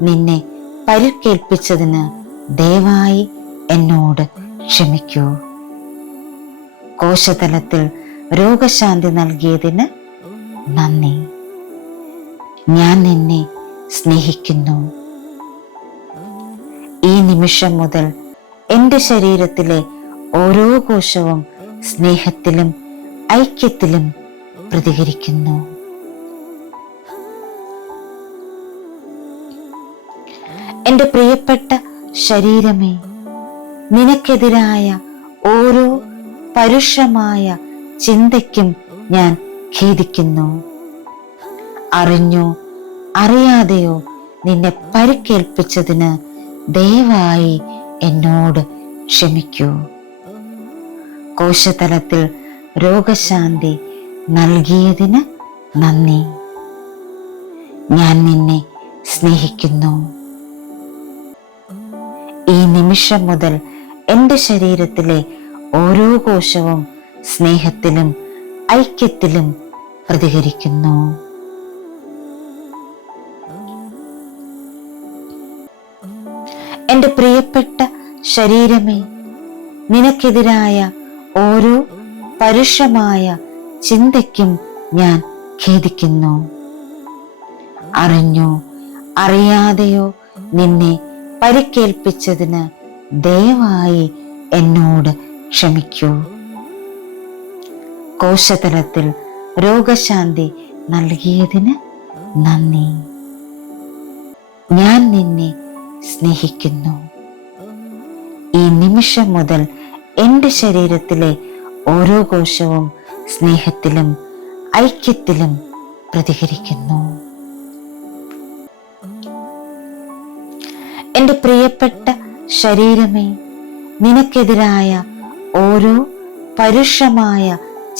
നിന്നെ പരിക്കേൽപ്പിച്ചതിന് ദയവായി എന്നോട് ക്ഷമിക്കൂ. കോശതലത്തിൽ രോഗശാന്തി നൽകിയതിന് നന്ദി. ഞാൻ നിന്നെ സ്നേഹിക്കുന്നു. ഈ നിമിഷം മുതൽ എൻ്റെ ശരീരത്തിലെ ഓരോ കോശവും സ്നേഹത്തിലും ഐക്യത്തിലും പ്രതികരിക്കുന്നു. എൻ്റെ പ്രിയപ്പെട്ട ശരീരമേ, നിനക്കെതിരായ ഓരോ പരുഷമായ ചിന്തയ്ക്കും ഞാൻ ഖേദിക്കുന്നു. അറിഞ്ഞോ അറിയാതെയോ നിന്നെ പരിക്കേൽപ്പിച്ചതിന് ദയവായി എന്നോട് ക്ഷമിക്കൂ. കോശതലത്തിൽ രോഗശാന്തി നൽകിയതിന് നന്ദി. ഞാൻ നിന്നെ സ്നേഹിക്കുന്നു. ഈ നിമിഷം മുതൽ എൻ്റെ ശരീരത്തിലെ ഓരോ കോശവും സ്നേഹത്തിലും ഐക്യത്തിലും പ്രതികരിക്കുന്നു. എൻ്റെ പ്രിയപ്പെട്ട ശരീരമേ, നിനക്കെതിരായ ഓരോ പരുഷമായ ചിന്തയ്ക്കും ഞാൻ ഖേദിക്കുന്നു. അറിഞ്ഞോ അറിയാതെയോ നിന്നെ പരിക്കേൽപ്പിച്ചതിന് ദയവായി എന്നോട് ക്ഷമിക്കൂ. കോശതലത്തിൽ രോഗശാന്തി നൽകിയതിന് നന്ദി. ഞാൻ നിന്നെ സ്നേഹിക്കുന്നു. ഈ നിമിഷം മുതൽ എൻ്റെ ശരീരത്തിലെ ഓരോ കോശവും സ്നേഹത്തിലും ഐക്യത്തിലും പ്രതികരിക്കുന്നു. എൻ്റെ പ്രിയപ്പെട്ട ശരീരമേ, നിനക്കെതിരായ ഓരോ പരുഷമായ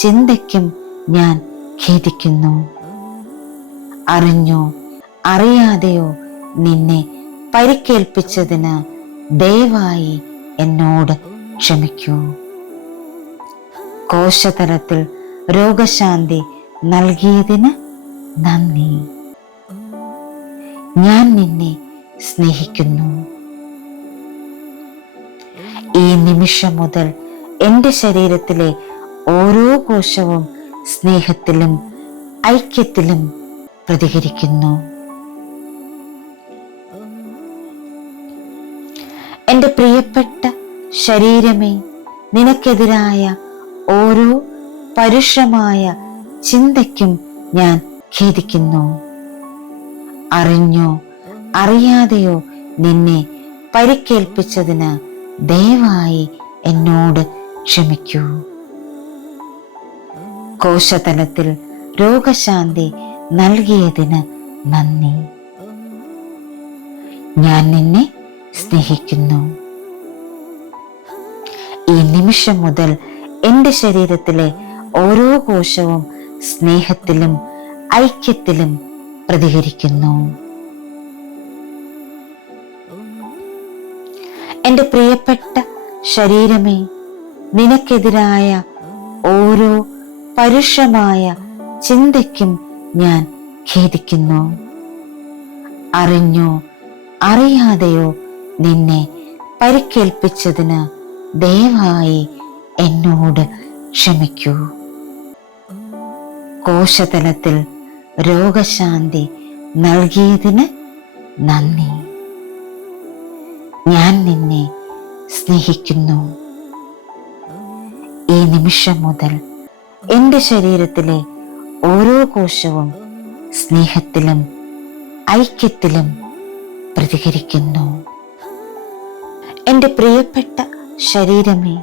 ചിന്തയ്ക്കും ഞാൻ ഖേദിക്കുന്നു. അറിഞ്ഞോ അറിയാതെയോ നിന്നെ പരിക്കേൽപ്പിച്ചതിന് ദയവായി എന്നോട് ക്ഷമിക്കൂ. കോശതലത്തിൽ രോഗശാന്തി നൽകിയതിന് നന്ദി. ഞാൻ നിന്നെ സ്നേഹിക്കുന്നു. ഈ നിമിഷം മുതൽ എൻ്റെ ശരീരത്തിലെ ഓരോ കോശവും സ്നേഹത്തിലും ഐക്യത്തിലും പ്രതികരിക്കുന്നു. എൻ്റെ പ്രിയപ്പെട്ട ശരീരമേ, നിനക്കെതിരായ ഓരോ പരുഷമായ ചിന്തയ്ക്കും ഞാൻ ഖേദിക്കുന്നു. അറിഞ്ഞോ അറിയാതെയോ നിന്നെ പരിക്കേൽപ്പിച്ചതിന് ദയവായി എന്നോട് ക്ഷമിക്കൂ. കോശതലത്തിൽ രോഗശാന്തി നൽകിയതിന് നന്ദി. ഞാൻ നിന്നെ സ്നേഹിക്കുന്നു. ഈ നിമിഷം മുതൽ എൻ്റെ ശരീരത്തിലെ ഓരോ കോശവും സ്നേഹത്തിലും ഐക്യത്തിലും പ്രതികരിക്കുന്നു. എൻ്റെ പ്രിയപ്പെട്ട ശരീരമേ, നിനക്കെതിരായ ഓരോ പരുഷമായ ചിന്തയ്ക്കും ഞാൻ ഖേദിക്കുന്നു. അറിഞ്ഞോ അറിയാതെയോ നിന്നെ പരിക്കേൽപ്പിച്ചതിന് ദയവായി എന്നോട് ക്ഷമിക്കൂ. കോശതലത്തിൽ രോഗശാന്തി നൽകിയതിന് നന്ദി. ഞാൻ നിന്നെ സ്നേഹിക്കുന്നു. ഈ നിമിഷം മുതൽ എൻ്റെ ശരീരത്തിലെ ഓരോ കോശവും സ്നേഹത്തിലും ഐക്യത്തിലും പ്രതികരിക്കുന്നു. എൻ്റെ പ്രിയപ്പെട്ട ശരീരമേ,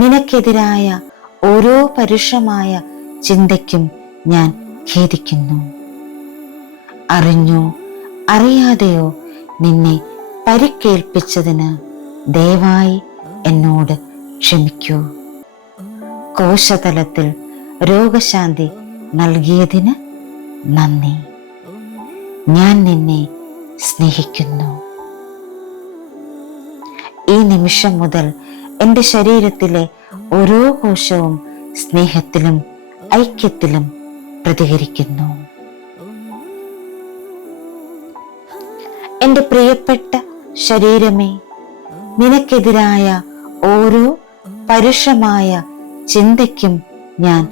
നിനക്കെതിരായ ഓരോ പരുഷമായ ചിന്തയ്ക്കും ഞാൻ ഖേദിക്കുന്നു. അറിഞ്ഞോ അറിയാതെയോ നിന്നെ പരിക്കേൽപ്പിച്ചതിന് ദയവായി എന്നോട് ക്ഷമിക്കൂ. കോശതലത്തിൽ രോഗശാന്തി നൽകിയതിന് നന്ദി. ഞാൻ നിന്നെ സ്നേഹിക്കുന്നു. ഈ നിമിഷം മുതൽ എൻ്റെ ശരീരത്തിലെ ഓരോ കോശവും സ്നേഹത്തിലും ഐക്യത്തിലും പ്രതികരിക്കുന്നു. എൻ്റെ പ്രിയപ്പെട്ട ശരീരമേ, നിനക്കെതിരായ ഓരോ പരുഷമായ ചിന്തയ്ക്കും ഞാൻ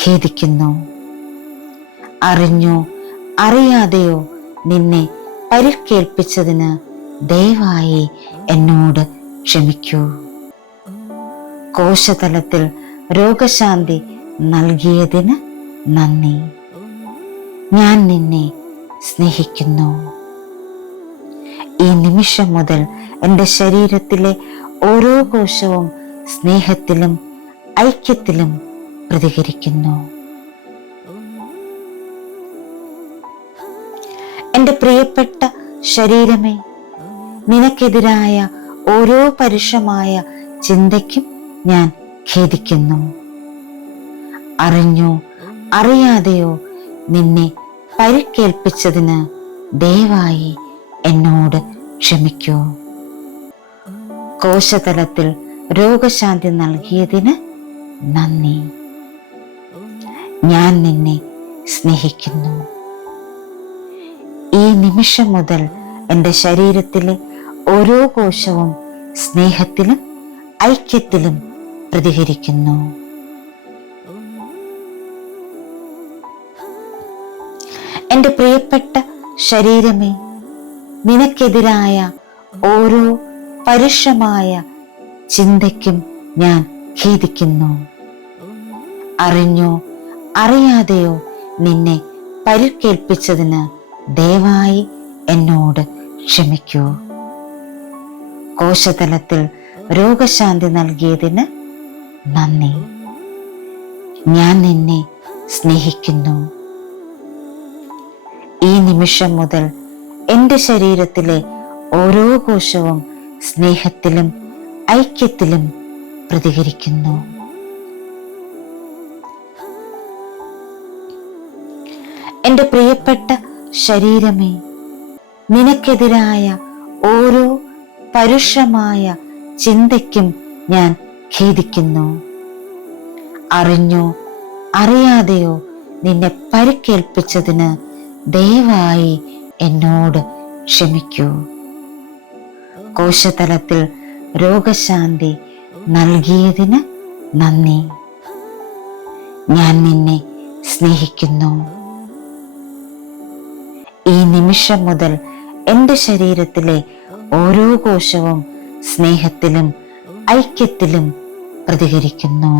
ഖേദിക്കുന്നു. അറിഞ്ഞോ അറിയാതെയോ നിന്നെ പരിക്കേൽപ്പിച്ചതിന് ദയവായി എന്നോട് ക്ഷമിക്കൂ. കോശതലത്തിൽ രോഗശാന്തി നൽകിയതിന് നന്ദി. ഞാൻ നിന്നെ സ്നേഹിക്കുന്നു. ഈ നിമിഷം മുതൽ എൻ്റെ ശരീരത്തിലെ ഓരോ കോശവും സ്നേഹത്തിലും ഐക്യത്തിലും പ്രതികരിക്കുന്നു. എൻ്റെ പ്രിയപ്പെട്ട ശരീരമേ, നിനക്കെതിരായ ഓരോ പരുഷമായ ചിന്തയ്ക്കും ഞാൻ ഖേദിക്കുന്നു. അറിഞ്ഞോ അറിയാതെയോ നിന്നെ പരിക്കേൽപ്പിച്ചതിന് ദയവായി എന്നോട് ക്ഷമിക്കൂ. കോശതലത്തിൽ രോഗശാന്തി നൽകിയതിന് നന്ദി. ഞാൻ നിന്നെ സ്നേഹിക്കുന്നു. ഈ നിമിഷം മുതൽ എൻ്റെ ശരീരത്തിലെ ഓരോ കോശവും സ്നേഹത്തിലും ഐക്യത്തിലും പ്രതികരിക്കുന്നു. എൻ്റെ പ്രിയപ്പെട്ട ശരീരമേ, നിനക്കെതിരായ ഓരോ പരുഷമായ ചിന്തയ്ക്കും ഞാൻ ഖേദിക്കുന്നു. അറിഞ്ഞോ അറിയാതെയോ നിന്നെ പരിക്കേൽപ്പിച്ചതിന് ദയവായി എന്നോട് ക്ഷമിക്കൂ. കോശതലത്തിൽ രോഗശാന്തി നൽകിയതിന് നന്ദി. ഞാൻ നിന്നെ സ്നേഹിക്കുന്നു. ഈ നിമിഷം മുതൽ എൻ്റെ ശരീരത്തിലെ ഓരോ കോശവും സ്നേഹത്തിലും ഐക്യത്തിലും പ്രതികരിക്കുന്നു. എൻ്റെ പ്രിയപ്പെട്ട ശരീരമേ, നിനക്കെതിരായ ഓരോ പരുഷമായ ചിന്തയ്ക്കും ഞാൻ ഖേദിക്കുന്നു. അറിഞ്ഞോ അറിയാതെയോ നിന്നെ പരിക്കേൽപ്പിച്ചതിന് ദയവായി എന്നോട് ക്ഷമിക്കൂ. കോശതലത്തിൽ രോഗശാന്തി നൽകിയതിന് നന്ദി. ഞാൻ നിന്നെ സ്നേഹിക്കുന്നു. ഈ നിമിഷം മുതൽ എൻ്റെ ശരീരത്തിലെ ഓരോ കോശവും സ്നേഹത്തിലും ഐക്യത്തിലും പ്രതികരിക്കുന്നു.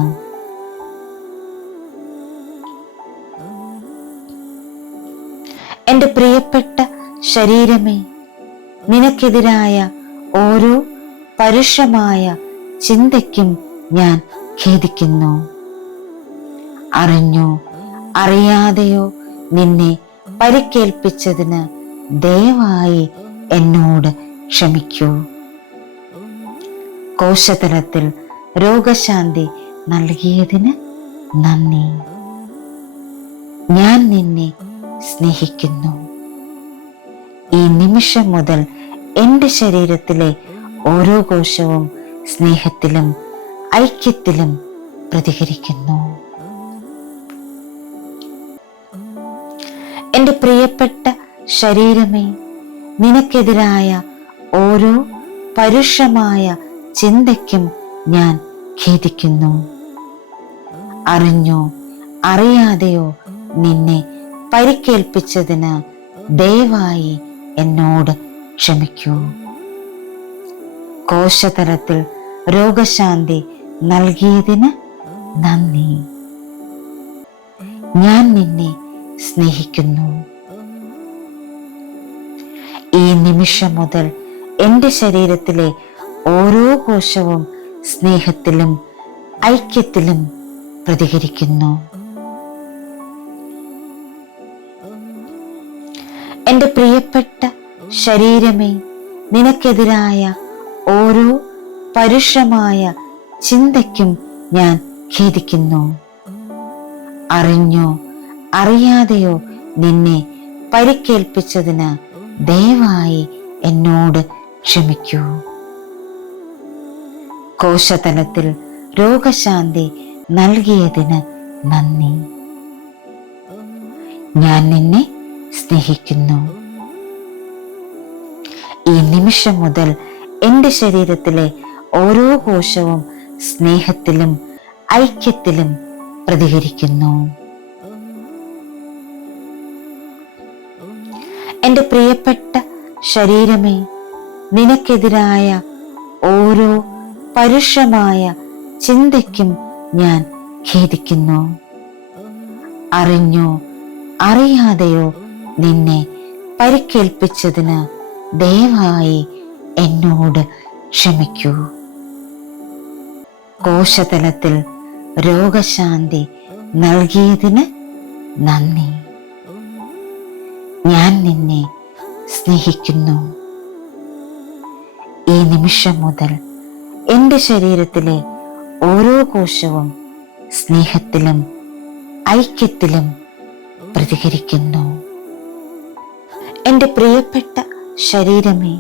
എൻ്റെ പ്രിയപ്പെട്ട ശരീരമേ, നിനക്കെതിരായ ഓരോ പരുഷമായ ചിന്തയ്ക്കും ഞാൻ ഖേദിക്കുന്നു. അറിഞ്ഞോ അറിയാതെയോ നിന്നെ പരിക്കേൽപ്പിച്ചതിന് ദയവായി എന്നോട് ക്ഷമിക്കൂ. കോശതലത്തിൽ രോഗശാന്തി നൽകിയതിന് നന്ദി. ഞാൻ നിന്നെ സ്നേഹിക്കുന്നു. ഈ നിമിഷം മുതൽ എൻ്റെ ശരീരത്തിലെ ഓരോ കോശവും സ്നേഹത്തിലും ഐക്യത്തിലും പ്രതികരിക്കുന്നു. എൻ്റെ പ്രിയപ്പെട്ട ശരീരമേ, നിനക്കെതിരായ ഓരോ പരുഷമായ ചിന്തയ്ക്കും ഞാൻ ഖേദിക്കുന്നു. അറിഞ്ഞോ അറിയാതെയോ നിന്നെ പരിക്കേൽപ്പിച്ചതിന് ദയവായി എന്നോട് ക്ഷമിക്കൂ. കോശതലത്തിൽ രോഗശാന്തി നൽകിയതിന് നന്ദി. ഞാൻ നിന്നെ സ്നേഹിക്കുന്നു. ഈ നിമിഷം മുതൽ എൻ്റെ ശരീരത്തിലെ ഓരോ കോശവും സ്നേഹത്തിലും ഐക്യത്തിലും പ്രതികരിക്കുന്നു. എൻ്റെ പ്രിയപ്പെട്ട ശരീരമേ, നിനക്കെതിരായ ഓരോ പരുഷമായ ചിന്തയ്ക്കും ഞാൻ ഖേദിക്കുന്നു. അറിഞ്ഞോ അറിയാതെയോ നിന്നെ പരിക്കേൽപ്പിച്ചതിന് ദയവായി എന്നോട് ക്ഷമിക്കൂ. കോശതലത്തിൽ രോഗശാന്തി നൽകിയതിന് നന്ദി. ഞാൻ നിന്നെ സ്നേഹിക്കുന്നു. ഈ നിമിഷം മുതൽ എൻ്റെ ശരീരത്തിലെ ഓരോ കോശവും സ്നേഹത്തിലും ഐക്യത്തിലും പ്രതികരിക്കുന്നു. എൻ്റെ പ്രിയപ്പെട്ട ശരീരമേ, നിനക്കെതിരായ ഓരോ പരുഷമായ ചിന്തയ്ക്കും ഞാൻ ഖേദിക്കുന്നു. അറിഞ്ഞോ അറിയാതെയോ നിന്നെ പരിക്കേൽപ്പിച്ചതിന് ദയവായി എന്നോട് ക്ഷമിക്കൂ. കോശതലത്തിൽ രോഗശാന്തി നൽകിയതിന് നന്ദി. ഞാൻ നിന്നെ സ്നേഹിക്കുന്നു. ഈ നിമിഷം മുതൽ എൻ്റെ ശരീരത്തിലെ ഓരോ കോശവും സ്നേഹത്തിലും ഐക്യത്തിലും പ്രതികരിക്കുന്നു. എൻ്റെ പ്രിയപ്പെട്ട ശരീരമേ,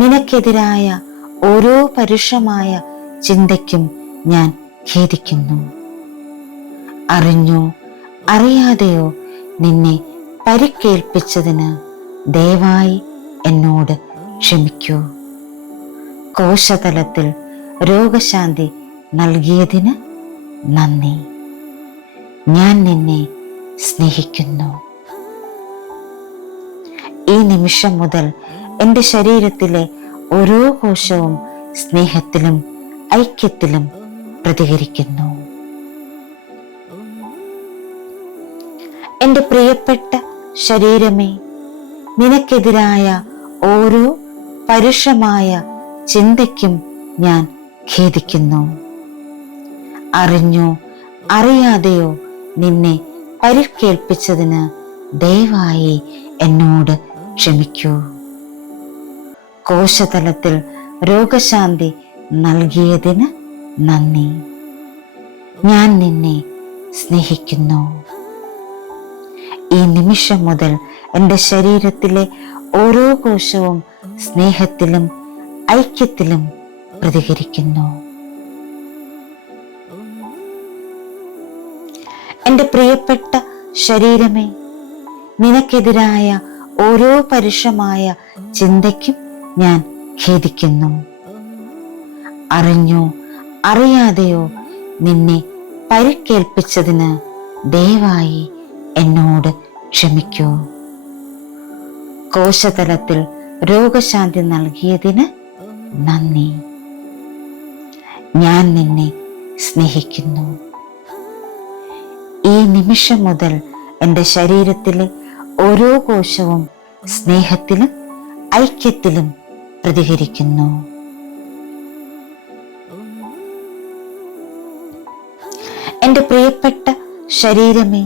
നിനക്കെതിരായ ഓരോ പരുഷമായ ചിന്തയ്ക്കും ഞാൻ ഖേദിക്കുന്നു. അറിഞ്ഞോ അറിയാതെയോ നിന്നെ പരിക്കേൽപ്പിച്ചതിന് ദയവായി എന്നോട് ക്ഷമിക്കൂ. കോശതലത്തിൽ രോഗശാന്തി നൽകിയതിന് നന്ദി. ഞാൻ നിന്നെ സ്നേഹിക്കുന്നു. ഈ നിമിഷം മുതൽ എൻ്റെ ശരീരത്തിലെ ഓരോ കോശവും സ്നേഹത്തിലും ഐക്യത്തിലും പ്രതികരിക്കുന്നു. എൻ്റെ പ്രിയപ്പെട്ട ശരീരമേ, നിനക്കെതിരായ ഓരോ പരുഷമായ ചിന്തയ്ക്കും ഞാൻ ഖേദിക്കുന്നു. അറിഞ്ഞോ അറിയാതെയോ നിന്നെ പരിക്കേൽപ്പിച്ചതിന് ദയവായി എന്നോട് ക്ഷമിക്കൂ. കോശതലത്തിൽ രോഗശാന്തി നൽകിയതിന് നന്ദി. ഞാൻ നിന്നെ സ്നേഹിക്കുന്നു. ഈ നിമിഷം മുതൽ എൻ്റെ ശരീരത്തിലെ ഓരോ കോശവും സ്നേഹത്തിലും ഐക്യത്തിലും പ്രതികരിക്കുന്നു. എൻ്റെ പ്രിയപ്പെട്ട ശരീരമേ, നിനക്കെതിരായ ഓരോ പരുഷമായ ചിന്തയ്ക്കും ഞാൻ ഖേദിക്കുന്നു. അറിഞ്ഞോ അറിയാതെയോ നിന്നെ പരിക്കേൽപ്പിച്ചതിന് ദയവായി എന്നോട് ക്ഷമിക്കൂ. കോശതലത്തിൽ രോഗശാന്തി നൽകിയതിന് നന്ദി. ഞാൻ നിന്നെ സ്നേഹിക്കുന്നു. ഈ നിമിഷം മുതൽ എൻ്റെ ശരീരത്തിലെ ഓരോ കോശവും സ്നേഹത്തിലും ഐക്യത്തിലും പ്രതികരിക്കുന്നു. എൻ്റെ പ്രിയപ്പെട്ട ശരീരമേ,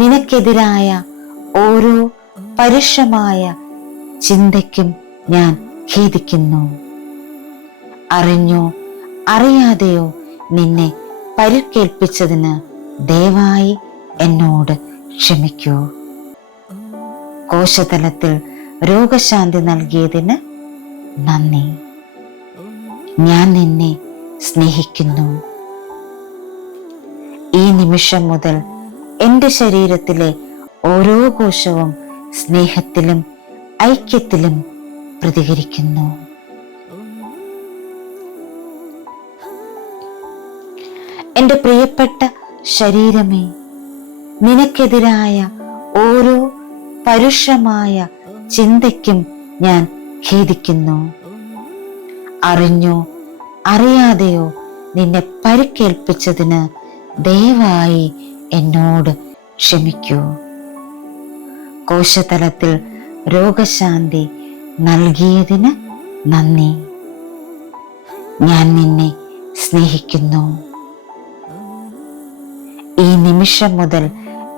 നിനക്കെതിരായ ഓരോ പരുഷമായ ചിന്തയ്ക്കും ഞാൻ ഖേദിക്കുന്നു. അറിഞ്ഞോ അറിയാതെയോ നിന്നെ പരിക്കേൽപ്പിച്ചതിന് ദയവായി എന്നോട് ക്ഷമിക്കൂ. കോശതലത്തിൽ രോഗശാന്തി നൽകിയതിന് നന്ദി. ഞാൻ നിന്നെ സ്നേഹിക്കുന്നു. ഈ നിമിഷം മുതൽ എൻ്റെ ശരീരത്തിലെ ഓരോ കോശവും സ്നേഹത്തിലും ഐക്യത്തിലും പ്രതികരിക്കുന്നു. എൻ്റെ പ്രിയപ്പെട്ട ശരീരമേ, നിനക്കെതിരായ ഓരോ പരുഷമായ ചിന്തയ്ക്കും ഞാൻ ഖേദിക്കുന്നു. അറിഞ്ഞോ അറിയാതെയോ നിന്നെ പരിക്കേൽപ്പിച്ചതിന് ദയവായി എന്നോട് ക്ഷമിക്കൂ. കോശതലത്തിൽ രോഗശാന്തി നൽകിയതിന് നന്ദി. ഞാൻ നിന്നെ സ്നേഹിക്കുന്നു. ഈ നിമിഷം മുതൽ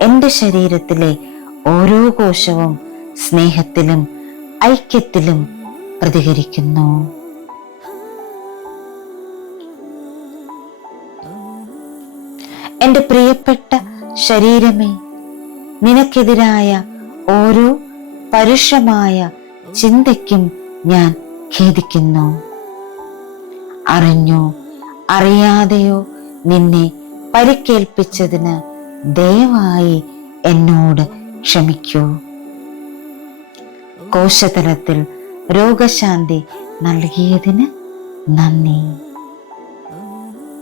എൻ്റെ ശരീരത്തിലെ ഓരോ കോശവും സ്നേഹത്തിലും ഐക്യത്തിലും പ്രതികരിക്കുന്നു. എൻ്റെ പ്രിയപ്പെട്ട ശരീരമേ, നിനക്കെതിരായ ഓരോ പരുഷമായ ചിന്തയ്ക്കും ഞാൻ ഖേദിക്കുന്നു. അറിഞ്ഞോ അറിയാതെയോ നിന്നെ പരിക്കേൽപ്പിച്ചതിന് ദയവായി എന്നോട് ക്ഷമിക്കൂ. കോശതലത്തിൽ രോഗശാന്തി നൽകിയതിന് നന്ദി.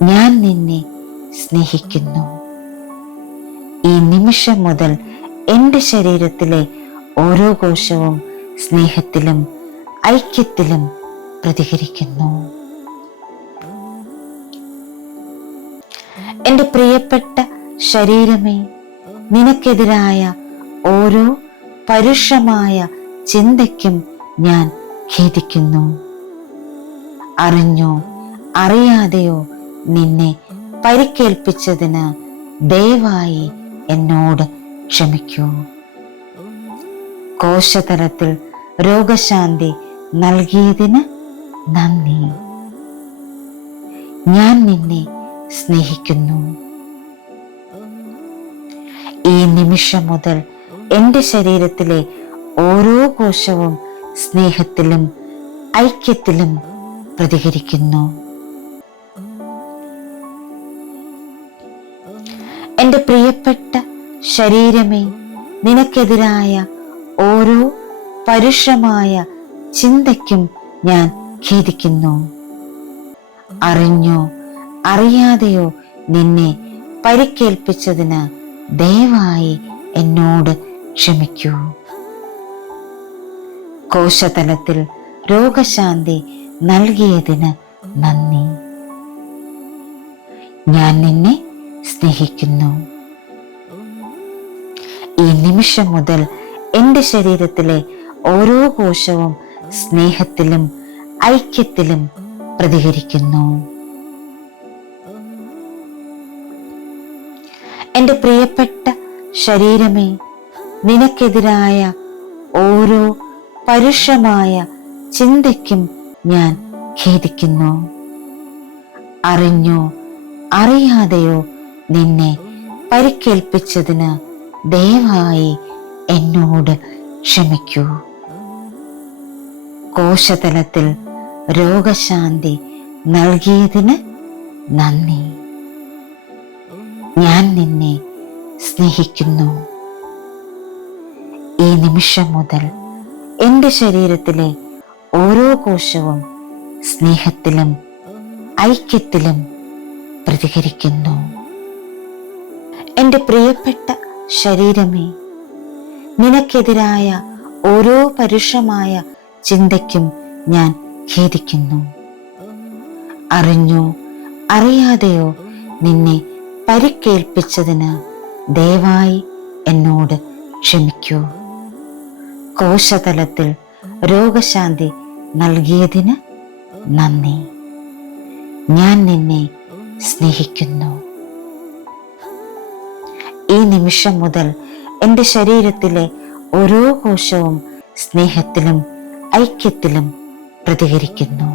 ഞാൻ നിന്നെ സ്നേഹിക്കുന്നു. ഈ നിമിഷം മുതൽ എൻ്റെ ശരീരത്തിലെ ഓരോ കോശവും സ്നേഹത്തിലും ഐക്യത്തിലും പ്രതികരിക്കുന്നു. എൻ്റെ പ്രിയപ്പെട്ട ശരീരമേ, നിനക്കെതിരായ ഓരോ പരുഷമായ ചിന്തയ്ക്കും ഞാൻ ഖേദിക്കുന്നു. അറിഞ്ഞോ അറിയാതെയോ നിന്നെ പരിക്കേൽപ്പിച്ചതിന് ദയവായി എന്നോട് ക്ഷമിക്കൂ. കോശതലത്തിൽ രോഗശാന്തി നൽകിയതിന് നന്ദി. ഞാൻ നിന്നെ സ്നേഹിക്കുന്നു. ഈ നിമിഷം മുതൽ എൻ്റെ ശരീരത്തിലെ ഓരോ കോശവും സ്നേഹത്തിലും ഐക്യത്തിലും പ്രതികരിക്കുന്നു. എൻ്റെ പ്രിയപ്പെട്ട ശരീരമേ, നിനക്കെതിരായ ഓരോ പരുഷമായ ചിന്തയ്ക്കും ഞാൻ ഖേദിക്കുന്നു. അറിഞ്ഞോ അറിയാതെയോ നിന്നെ പരിക്കേൽപ്പിച്ചതിന് ദയവായി എന്നോട് ക്ഷമിക്കൂ. കോശതലത്തിൽ രോഗശാന്തി നൽകിയതിന് നന്ദി. ഞാൻ നിന്നെ സ്നേഹിക്കുന്നു. ഈ നിമിഷം മുതൽ എൻ്റെ ശരീരത്തിലെ ഓരോ കോശവും സ്നേഹത്തിലും ഐക്യത്തിലും പ്രതികരിക്കുന്നു. എൻ്റെ പ്രിയപ്പെട്ട ശരീരമേ, നിനക്കെതിരായ ഓരോ പരുഷമായ ചിന്തയ്ക്കും ഞാൻ ഖേദിക്കുന്നു. അറിഞ്ഞോ അറിയാതെയോ നിന്നെ പരിക്കേൽപ്പിച്ചതിന് ദയവായി എന്നോട് ക്ഷമിക്കൂ. കോശതലത്തിൽ രോഗശാന്തി നൽകിയതിന് നന്ദി. ഞാൻ നിന്നെ സ്നേഹിക്കുന്നു. ഈ നിമിഷം മുതൽ എൻ്റെ ശരീരത്തിലെ ഓരോ കോശവും സ്നേഹത്തിലും ഐക്യത്തിലും പ്രതികരിക്കുന്നു. എൻ്റെ പ്രിയപ്പെട്ട ശരീരമേ, നിനക്കെതിരായ ഓരോ പരുഷമായ ചിന്തയ്ക്കും ഞാൻ ഖേദിക്കുന്നു. അറിഞ്ഞോ അറിയാതെയോ നിന്നെ പരിക്കേൽപ്പിച്ചതിന് ദയവായി എന്നോട് ക്ഷമിക്കൂ. കോശതലത്തിൽ രോഗശാന്തി നൽകിയതിന് നന്ദി. ഞാൻ നിന്നെ സ്നേഹിക്കുന്നു. ഈ നിമിഷം മുതൽ എൻ്റെ ശരീരത്തിലെ ഓരോ കോശവും സ്നേഹത്തിലും ഐക്യത്തിലും പ്രതികരിക്കുന്നു.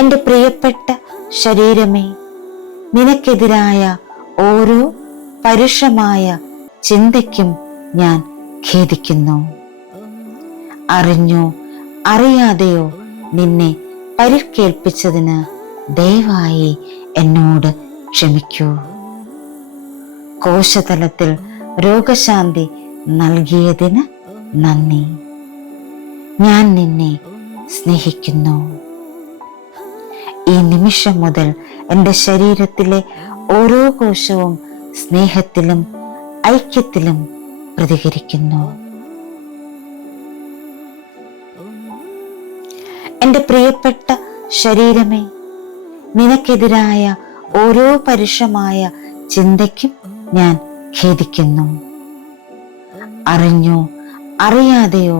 എൻ്റെ പ്രിയപ്പെട്ട ശരീരമേ, നിനക്കെതിരായ ഓരോ പരുഷമായ ചിന്തയ്ക്കും ഞാൻ ഖേദിക്കുന്നു. അറിഞ്ഞോ അറിയാതെയോ നിന്നെ പരിക്കേൽപ്പിച്ചതിന് ദയവായി എന്നോട് ക്ഷമിക്കൂ. കോശതലത്തിൽ രോഗശാന്തി നൽകിയതിന് നന്ദി. ഞാൻ നിന്നെ സ്നേഹിക്കുന്നു. ഈ നിമിഷം മുതൽ എൻ്റെ ശരീരത്തിലെ ഓരോ കോശവും സ്നേഹത്തിലും ഐക്യത്തിലും പ്രതികരിക്കുന്നു. എൻ്റെ പ്രിയപ്പെട്ട ശരീരമേ, നിനക്കെതിരായ ഓരോ പരുഷമായ ചിന്തയ്ക്കും ഞാൻ ഖേദിക്കുന്നു. അറിഞ്ഞോ അറിയാതെയോ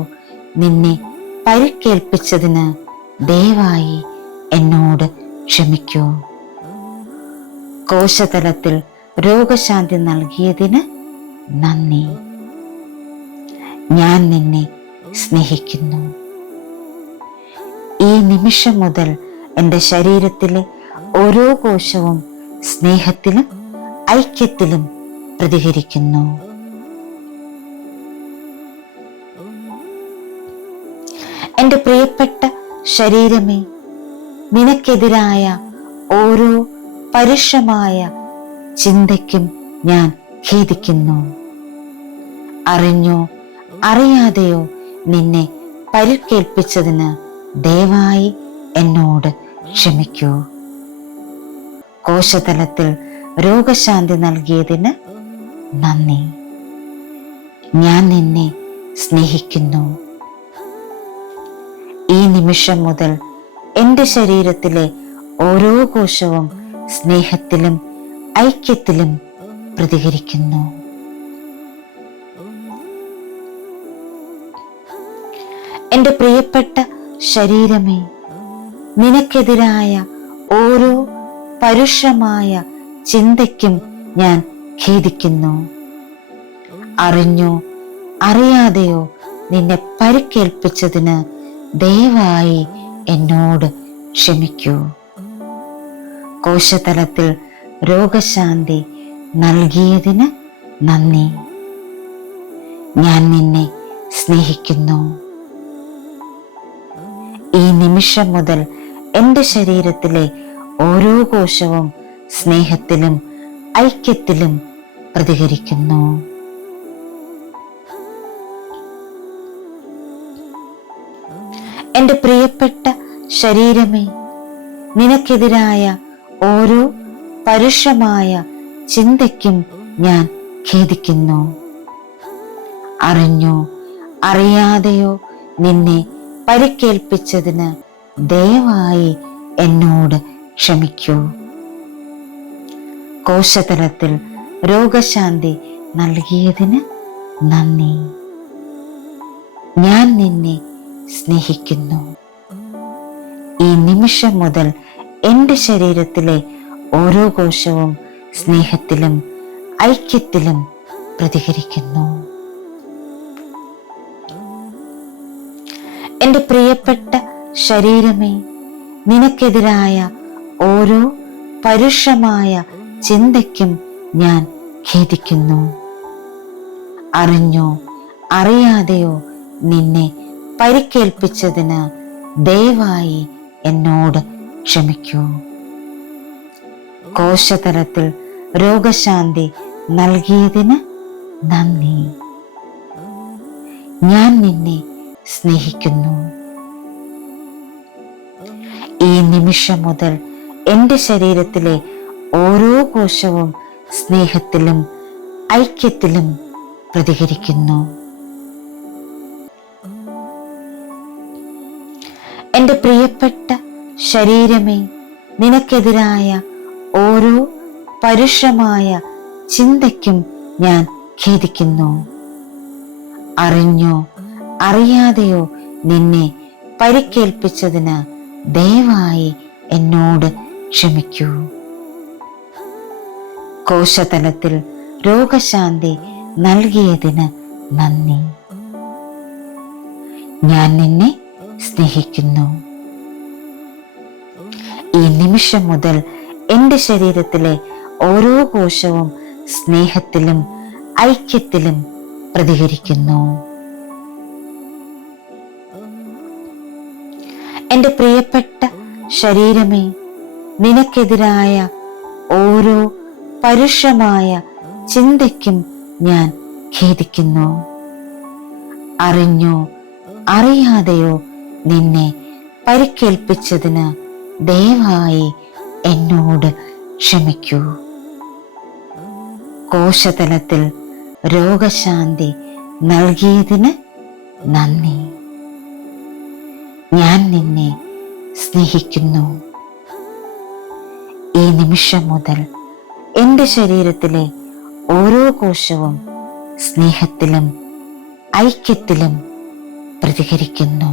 നിന്നെ പരിക്കേൽപ്പിച്ചതിന് ദയവായി എന്നോട് ക്ഷമിക്കൂ. കോശതലത്തിൽ രോഗശാന്തി നൽകിയതിന് നന്ദി. ഞാൻ നിന്നെ സ്നേഹിക്കുന്നു. ഈ നിമിഷം മുതൽ എൻ്റെ ശരീരത്തിലെ ഓരോ കോശവും സ്നേഹത്തിലും ഐക്യത്തിലും പ്രതികരിക്കുന്നു. എൻ്റെ പ്രിയപ്പെട്ട ശരീരമേ, നിനക്കെതിരായ ഓരോ പരുഷമായ ചിന്തയ്ക്കും ഞാൻ ഖേദിക്കുന്നു. അറിഞ്ഞോ അറിയാതെയോ നിന്നെ പരിക്കേൽപ്പിച്ചതിന് ദയവായി എന്നോട് ക്ഷമിക്കൂ. കോശതലത്തിൽ രോഗശാന്തി നൽകിയതിന് നന്ദി. ഞാൻ നിന്നെ സ്നേഹിക്കുന്നു. ഈ നിമിഷം മുതൽ എൻ്റെ ശരീരത്തിലെ ഓരോ കോശവും സ്നേഹത്തിലും ഐക്യത്തിലും പ്രതികരിക്കുന്നു. എൻ്റെ പ്രിയപ്പെട്ട ശരീരമേ, നിനക്കെതിരായ ഓരോ പരുഷമായ ചിന്തയ്ക്കും ഞാൻ ഖേദിക്കുന്നു. അറിഞ്ഞോ അറിയാതെയോ നിന്നെ പരിക്കേൽപ്പിച്ചതിന് ദയവായി എന്നോട് ക്ഷമിക്കൂ. കോശതലത്തിൽ രോഗശാന്തി നൽകിയതിന് നന്ദി. ഞാൻ നിന്നെ സ്നേഹിക്കുന്നു. ഈ നിമിഷം മുതൽ എൻ്റെ ശരീരത്തിലെ ഓരോ കോശവും സ്നേഹത്തിലും ഐക്യത്തിലും പ്രതികരിക്കുന്നു. എൻ്റെ പ്രിയപ്പെട്ട ശരീരമേ, നിനക്കെതിരായ ഓരോ പരുഷമായ ചിന്തയ്ക്കും ഞാൻ ഖേദിക്കുന്നു. അറിഞ്ഞോ അറിയാതെയോ നിന്നെ പരിക്കേൽപ്പിച്ചതിന് ദയവായി എന്നോട് ക്ഷമിക്കൂ. കോശതലത്തിൽ രോഗശാന്തി നൽകിയതിന് നന്ദി. ഞാൻ നിന്നെ സ്നേഹിക്കുന്നു. ഈ നിമിഷം മുതൽ എൻ്റെ ശരീരത്തിലെ ഓരോ കോശവും സ്നേഹത്തിലും ഐക്യത്തിലും പ്രതികരിക്കുന്നു. എൻ്റെ പ്രിയപ്പെട്ട ശരീരമേ, നിനക്കെതിരായ ഓരോ പരുഷമായ ചിന്തയ്ക്കും ഞാൻ ഖേദിക്കുന്നു. അറിഞ്ഞോ അറിയാതെയോ നിന്നെ പരിക്കേൽപ്പിച്ചതിന് ദയവായി എന്നോട് ക്ഷമിക്കൂ. കോശതലത്തിൽ രോഗശാന്തി നൽകിയതിന് നന്ദി. ഞാൻ നിന്നെ സ്നേഹിക്കുന്നു. ഈ നിമിഷം മുതൽ എൻ്റെ ശരീരത്തിലെ ഓരോ കോശവും സ്നേഹത്തിലും ഐക്യത്തിലും പ്രതികരിക്കുന്നു. എൻ്റെ പ്രിയപ്പെട്ട ശരീരമേ, നിനക്കെതിരായ ഓരോ പരുഷമായ ചിന്തയ്ക്കും ഞാൻ ഖേദിക്കുന്നു. അറിഞ്ഞോ അറിയാതെയോ നിന്നെ പരിക്കേൽപ്പിച്ചതിന് ദയവായി എന്നോട് ക്ഷമിക്കൂ. കോശതലത്തിൽ രോഗശാന്തി നൽകിയതിന് നന്ദി. ഞാൻ നിന്നെ സ്നേഹിക്കുന്നു. ഈ നിമിഷം മുതൽ എൻ്റെ ശരീരത്തിലെ ഓരോ കോശവും സ്നേഹത്തിലും ഐക്യത്തിലും പ്രതികരിക്കുന്നു. എൻ്റെ പ്രിയപ്പെട്ട ശരീരമേ, നിനക്കെതിരായ ഓരോ പരുഷമായ ചിന്തയ്ക്കും ഞാൻ ഖേദിക്കുന്നു. അറിഞ്ഞോ അറിയാതെയോ നിന്നെ പരിക്കേൽപ്പിച്ചതിന് ദയവായി എന്നോട് ക്ഷമിക്കൂ. കോശതലത്തിൽ രോഗശാന്തി നൽകിയതിന് നന്ദി. ഞാൻ നിന്നെ സ്നേഹിക്കുന്നു. ഈ നിമിഷം മുതൽ എൻ്റെ ശരീരത്തിലെ ഓരോ കോശവും സ്നേഹത്തിലും ഐക്യത്തിലും പ്രതികരിക്കുന്നു.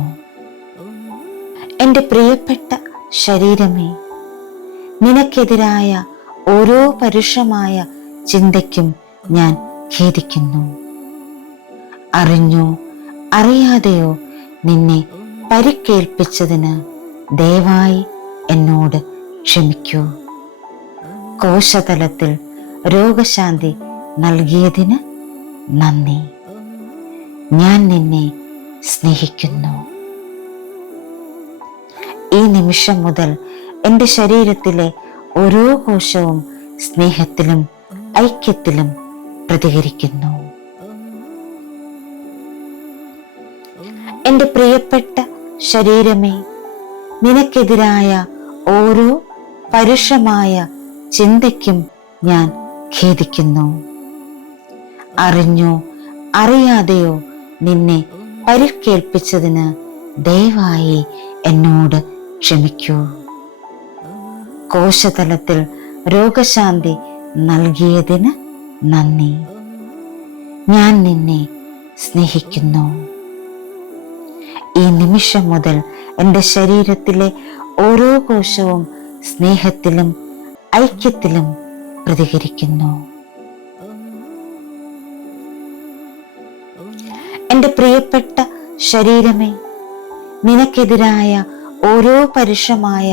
എൻ്റെ പ്രിയപ്പെട്ട ശരീരമേ, നിനക്കെതിരായ ഓരോ പരുഷമായ ചിന്തയ്ക്കും ഞാൻ ഖേദിക്കുന്നു. അറിഞ്ഞോ അറിയാതെയോ നിന്നെ പരിക്കേൽപ്പിച്ചതിന് ദയവായി എന്നോട് ക്ഷമിക്കൂ. കോശതലത്തിൽ രോഗശാന്തി നൽകിയതിന് നന്ദി. ഞാൻ നിന്നെ സ്നേഹിക്കുന്നു. ഈ നിമിഷം മുതൽ എൻ്റെ ശരീരത്തിലെ ഓരോ കോശവും സ്നേഹത്തിലും ഐക്യത്തിലും പ്രതികരിക്കുന്നു. എൻ്റെ പ്രിയപ്പെട്ട ശരീരമേ, നിനക്കെതിരായ ഓരോ പരുഷമായ ചിന്തയ്ക്കും ഞാൻ ഖേദിക്കുന്നു. അറിഞ്ഞോ അറിയാതെയോ നിന്നെ പരിക്കേൽപ്പിച്ചതിന് ദയവായി എന്നോട് ക്ഷമിക്കൂ. കോശതലത്തിൽ രോഗശാന്തി നൽകിയതിന് നന്ദി. ഞാൻ നിന്നെ സ്നേഹിക്കുന്നു. ഈ നിമിഷം മുതൽ എൻ്റെ ശരീരത്തിലെ ഓരോ കോശവും സ്നേഹത്തിലും ഐക്യത്തിലും പ്രതികരിക്കുന്നു. എൻ്റെ പ്രിയപ്പെട്ട ശരീരമേ, നിനക്കെതിരായ ഓരോ പരുഷമായ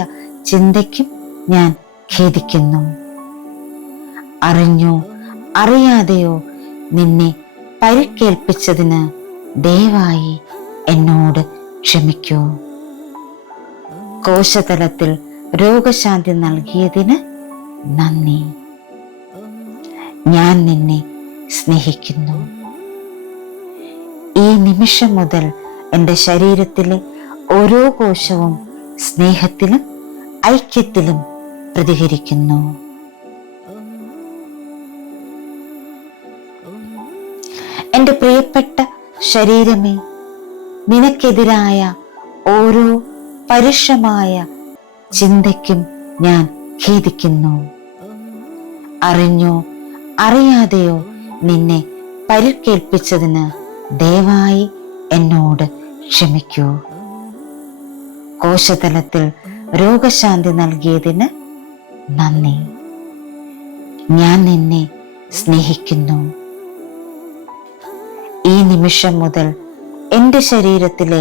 ചിന്തയ്ക്കും ഞാൻ ഖേദിക്കുന്നു. അറിഞ്ഞോ അറിയാതെയോ നിന്നെ പരിക്കേൽപ്പിച്ചതിന് ദയവായി എന്നോട് ക്ഷമിക്കൂ. കോശതലത്തിൽ രോഗശാന്തി നൽകിയതിന് നന്ദി. ഞാൻ നിന്നെ സ്നേഹിക്കുന്നു. ഈ നിമിഷം മുതൽ എൻ്റെ ശരീരത്തിലെ ഓരോ കോശവും സ്നേഹത്തിലും ഐക്യത്തിലും പ്രതികരിക്കുന്നു. എൻ്റെ പ്രിയപ്പെട്ട ശരീരമേ, നിനക്കെതിരായ ഓരോ പരുഷമായ ചിന്തയ്ക്കും ഞാൻ ഖേദിക്കുന്നു. അറിഞ്ഞോ അറിയാതെയോ നിന്നെ പരിക്കേൽപ്പിച്ചതിന് ദയവായി എന്നോട് ക്ഷമിക്കൂ. കോശതലത്തിൽ രോഗശാന്തി നൽകിയതിന് നന്ദി. ഞാൻ നിന്നെ സ്നേഹിക്കുന്നു. ഈ നിമിഷം മുതൽ എൻ്റെ ശരീരത്തിലെ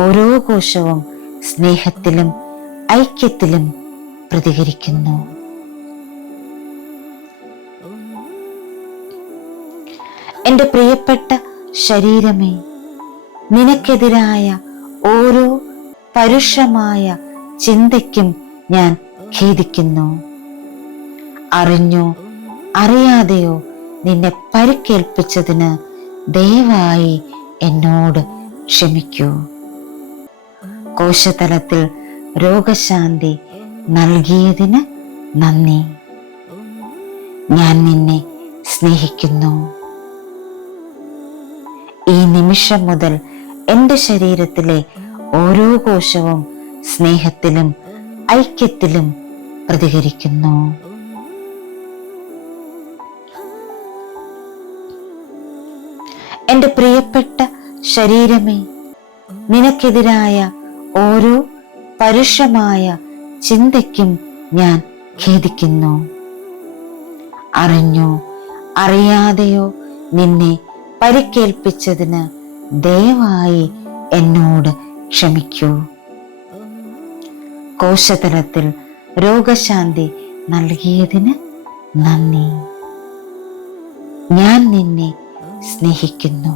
ഓരോ കോശവും സ്നേഹത്തിലും ഐക്യത്തിലും പ്രതികരിക്കുന്നു. എൻ്റെ പ്രിയപ്പെട്ട ശരീരമേ, നിനക്കെതിരായ ഓരോ പരുഷമായ ചിന്തയ്ക്കും ഞാൻ ഖേദിക്കുന്നു. അറിഞ്ഞോ അറിയാതെയോ നിന്നെ പരിക്കേൽപ്പിച്ചതിന് ദയവായി എന്നോട് ക്ഷമിക്കൂ. കോശതലത്തിൽ രോഗശാന്തി നൽകിയതിന് നന്ദി. ഞാൻ നിന്നെ സ്നേഹിക്കുന്നു. ഈ നിമിഷം മുതൽ എൻ്റെ ശരീരത്തിലെ ഓരോ കോശവും സ്നേഹത്തിലും ഐക്യത്തിലും പ്രതികരിക്കുന്നു. എൻ്റെ പ്രിയപ്പെട്ട ശരീരമേ, നിനക്കെതിരായ ഓരോ പരുഷമായ ചിന്തയ്ക്കും ഞാൻ ഖേദിക്കുന്നു. അറിഞ്ഞോ അറിയാതെയോ നിന്നെ പരിക്കേൽപ്പിച്ചതിന് ദയവായി എന്നോട് ക്ഷമിക്കൂ. കോശതലത്തിൽ രോഗശാന്തി നൽകിയതിന് നന്ദി. ഞാൻ നിന്നെ സ്നേഹിക്കുന്നു.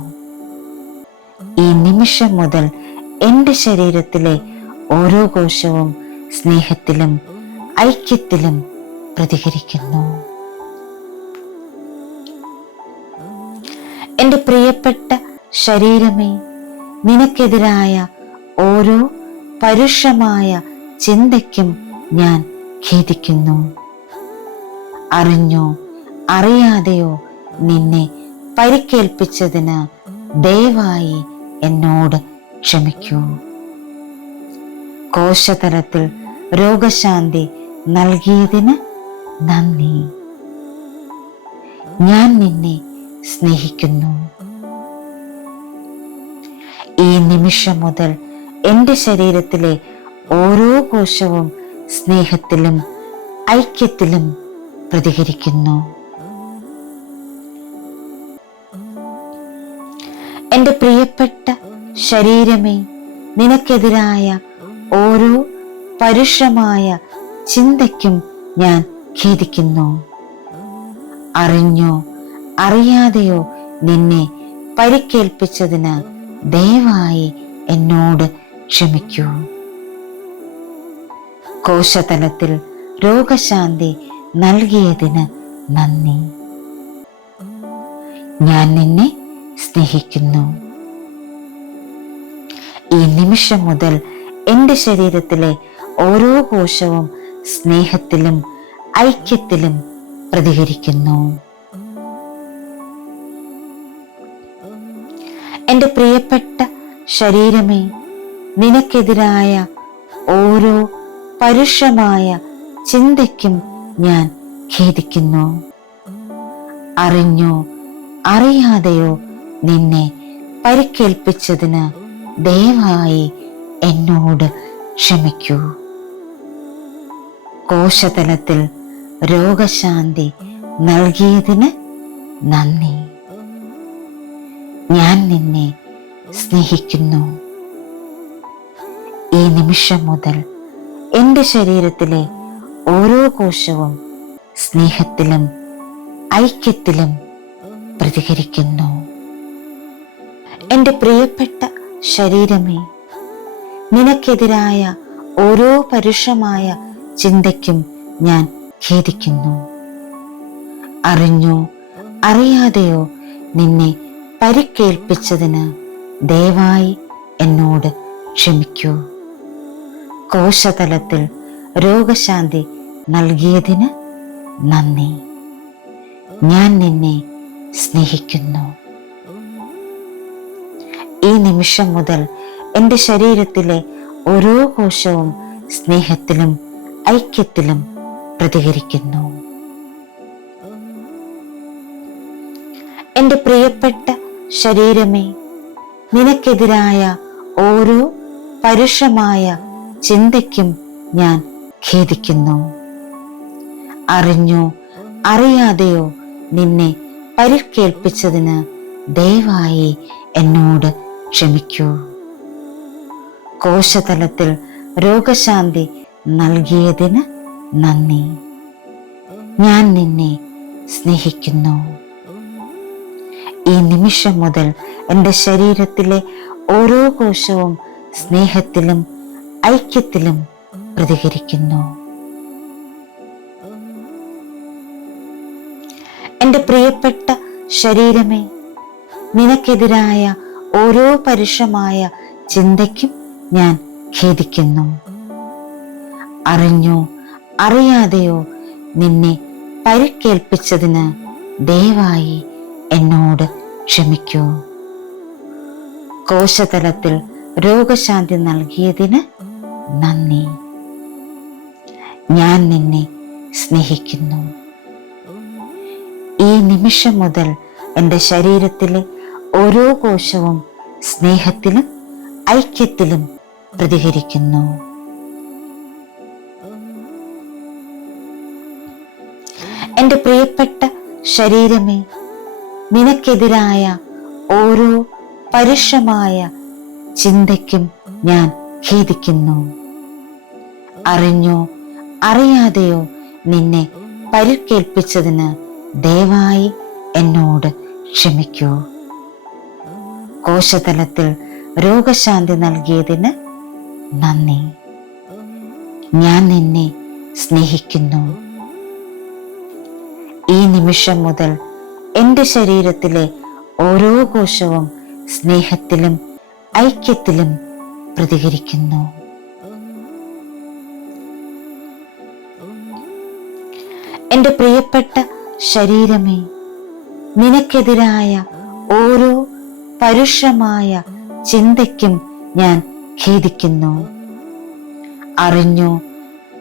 ഈ നിമിഷം മുതൽ എൻ്റെ ശരീരത്തിലെ ഓരോ കോശവും സ്നേഹത്തിലും ഐക്യത്തിലും പ്രതികരിക്കുന്നു. എൻ്റെ പ്രിയപ്പെട്ട ശരീരമേ, നിനക്കെതിരായ ഓരോ പരുഷമായ ചിന്തയ്ക്കും ഞാൻ ഖേദിക്കുന്നു. അറിഞ്ഞോ അറിയാതെയോ നിന്നെ പരിക്കേൽപ്പിച്ചതിന് ദയവായി എന്നോട് ക്ഷമിക്കൂ. കോശതലത്തിൽ രോഗശാന്തി നൽകിയതിന് നന്ദി. ഞാൻ നിന്നെ സ്നേഹിക്കുന്നു. ഈ നിമിഷം മുതൽ എൻ്റെ ശരീരത്തിലെ ഓരോ കോശവും സ്നേഹത്തിലും ഐക്യത്തിലും പ്രതികരിക്കുന്നു. എൻ്റെ പ്രിയപ്പെട്ട ശരീരമേ, നിനക്കെതിരായ ഓരോ പരുഷമായ ചിന്തയ്ക്കും ഞാൻ ഖേദിക്കുന്നു. അറിഞ്ഞോ അറിയാതെയോ നിന്നെ പരിക്കേൽപ്പിച്ചതിന് ദയവായി എന്നോട് ക്ഷമിക്കൂ. കോശതലത്തിൽ രോഗശാന്തി നൽകിയതിന് നന്ദി. ഞാൻ നിന്നെ സ്നേഹിക്കുന്നു. ഈ നിമിഷം മുതൽ എൻ്റെ ശരീരത്തിലെ ഓരോ കോശവും സ്നേഹത്തിലും ഐക്യത്തിലും പ്രതികരിക്കുന്നു. എൻ്റെ പ്രിയപ്പെട്ട ശരീരമേ, നിനക്കെതിരായ ഓരോ പരുഷമായ ചിന്തയ്ക്കും ഞാൻ ഖേദിക്കുന്നു. അറിഞ്ഞോ അറിയാതെയോ നിന്നെ പരിക്കേൽപ്പിച്ചതിന് ദയവായി എന്നോട് ക്ഷമിക്കൂ. കോശതലത്തിൽ രോഗശാന്തി നൽകിയതിന് നന്ദി. ഞാൻ നിന്നെ സ്നേഹിക്കുന്നു. ഈ നിമിഷം മുതൽ എൻ്റെ ശരീരത്തിലെ ഓരോ കോശവും സ്നേഹത്തിലും ഐക്യത്തിലും പ്രതികരിക്കുന്നു. എൻ്റെ പ്രിയപ്പെട്ട ശരീരമേ, നിനക്കെതിരായ ഓരോ പരുഷമായ ചിന്തയ്ക്കും ഞാൻ ഖേദിക്കുന്നു. അറിഞ്ഞോ അറിയാതെയോ നിന്നെ പരിക്കേൽപ്പിച്ചതിന് ദയവായി എന്നോട് ക്ഷമിക്കൂ. കോശതലത്തിൽ രോഗശാന്തി നൽകിയതിന് നന്ദി. ഞാൻ നിന്നെ സ്നേഹിക്കുന്നു. ഈ നിമിഷം മുതൽ എൻ്റെ ശരീരത്തിലെ ഓരോ കോശവും സ്നേഹത്തിലും ഐക്യത്തിലും പ്രതികരിക്കുന്നു. എൻ്റെ പ്രിയപ്പെട്ട ശരീരമേ, നിനക്കെതിരായ ഓരോ പരുഷമായ ചിന്തയ്ക്കും ഞാൻ ഖേദിക്കുന്നു. അറിഞ്ഞോ അറിയാതെയോ നിന്നെ പരിക്കേൽപ്പിച്ചതിന് ദയവായി എന്നോട് ക്ഷമിക്കൂ. കോശതലത്തിൽ രോഗശാന്തി നൽകിയതിന് നന്ദി. ഞാൻ നിന്നെ സ്നേഹിക്കുന്നു. ഈ നിമിഷം മുതൽ എൻ്റെ ശരീരത്തിലെ ഓരോ കോശവും സ്നേഹത്തിലും ഐക്യത്തിലും പ്രതികരിക്കുന്നു. എൻ്റെ പ്രിയപ്പെട്ട ശരീരമേ, നിനക്കെതിരായ ഓരോ പരുഷമായ ചിന്തയ്ക്കും ഞാൻ ഖേദിക്കുന്നു. അറിഞ്ഞോ അറിയാതെയോ നിന്നെ പരിക്കേൽപ്പിച്ചതിന് ദയവായി എന്നോട് ക്ഷമിക്കൂ. കോശതലത്തിൽ രോഗശാന്തി നൽകിയതിന് നന്ദി. ഞാൻ നിന്നെ സ്നേഹിക്കുന്നു. ഈ നിമിഷം മുതൽ എൻ്റെ ശരീരത്തിലെ ഓരോ കോശവും സ്നേഹത്തിലും ഐക്യത്തിലും പ്രതികരിക്കുന്നു. എൻ്റെ പ്രിയപ്പെട്ട ശരീരമേ, നിനക്കെതിരായ ഓരോ പരുഷമായ ചിന്തയ്ക്കും ഞാൻ ഖേദിക്കുന്നു. അറിഞ്ഞോ അറിയാതെയോ നിന്നെ പരിക്കേൽപ്പിച്ചതിന് ദയവായി എന്നോട് ക്ഷമിക്കൂ. കോശതലത്തിൽ രോഗശാന്തി നൽകിയതിന് നന്ദി. ഞാൻ നിന്നെ സ്നേഹിക്കുന്നു. ഈ നിമിഷം മുതൽ എൻ്റെ ശരീരത്തിലെ ഓരോ കോശവും സ്നേഹത്തിലും ഐക്യത്തിലും പ്രതികരിക്കുന്നു. എൻ്റെ പ്രിയപ്പെട്ട ശരീരമേ, നിനക്കെതിരായ ഓരോ പരുഷമായ ചിന്തയ്ക്കും ഞാൻ ഖേദിക്കുന്നു. അറിഞ്ഞോ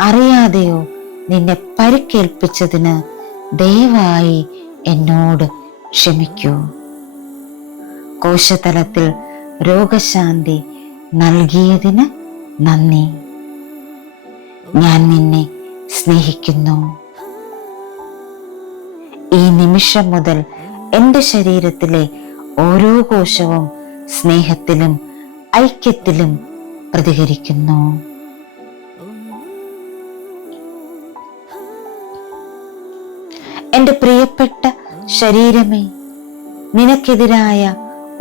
അറിയാതെയോ നിന്നെ പരിക്കേൽപ്പിച്ചതിന് ദയവായി എന്നോട് ക്ഷമിക്കൂ. കോശതലത്തിൽ രോഗശാന്തി നൽകിയതിന് നന്ദി. ഞാൻ നിന്നെ സ്നേഹിക്കുന്നു. ഈ നിമിഷം മുതൽ എൻ്റെ ശരീരത്തിലെ ഓരോ കോശവും സ്നേഹത്തിലും ഐക്യത്തിലും പ്രതികരിക്കുന്നു. എൻ്റെ പ്രിയപ്പെട്ട ശരീരമേ, നിനക്കെതിരായ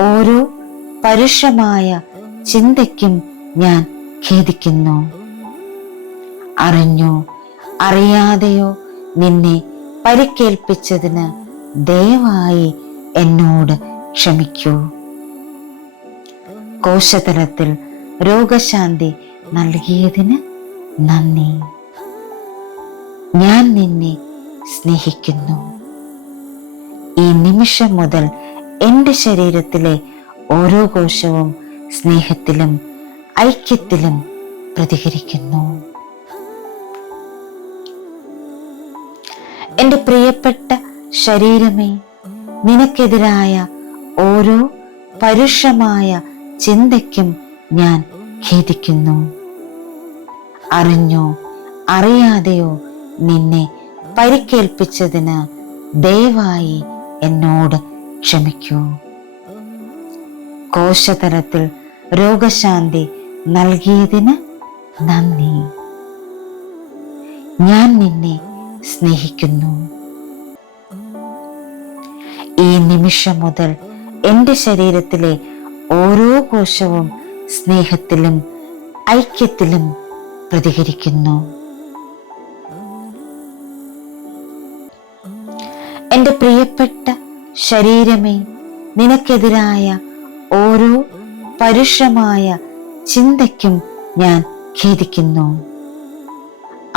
ഓരോ പരുഷമായ ചിന്തയ്ക്കും ഞാൻ ഖേദിക്കുന്നു. അറിഞ്ഞോ അറിയാതെയോ നിന്നെ പരിക്കേൽപ്പിച്ചതിന് ദയവായി എന്നോട് ക്ഷമിക്കൂ. കോശതലത്തിൽ രോഗശാന്തി നൽകിയതിന് നന്ദി. ഞാൻ നിന്നെ സ്നേഹിക്കുന്നു. ഈ നിമിഷം മുതൽ എൻ്റെ ശരീരത്തിലെ ഓരോ കോശവും സ്നേഹത്തിലും ഐക്യത്തിലും പ്രതികരിക്കുന്നു. എൻ്റെ പ്രിയപ്പെട്ട ശരീരമേ, നിനക്കെതിരായ ഓരോ പരുഷമായ ചിന്തയ്ക്കും ഞാൻ ഖേദിക്കുന്നു. അറിഞ്ഞോ അറിയാതെയോ നിന്നെ പരിക്കേൽപ്പിച്ചതിന് ദയവായി എന്നോട് ക്ഷമിക്കൂ. കോശതലത്തിൽ രോഗശാന്തി നൽകിയതിന് നന്ദി. ഞാൻ നിന്നെ സ്നേഹിക്കുന്നു. ഈ നിമിഷം മുതൽ എൻ്റെ ശരീരത്തിലെ ഓരോ കോശവും സ്നേഹത്തിലും ഐക്യത്തിലും പ്രതികരിക്കുന്നു. എൻ്റെ പ്രിയപ്പെട്ട ശരീരമേ, നിനക്കെതിരായ ഓരോ പരുഷമായ ചിന്തയ്ക്കും ഞാൻ ഖേദിക്കുന്നു.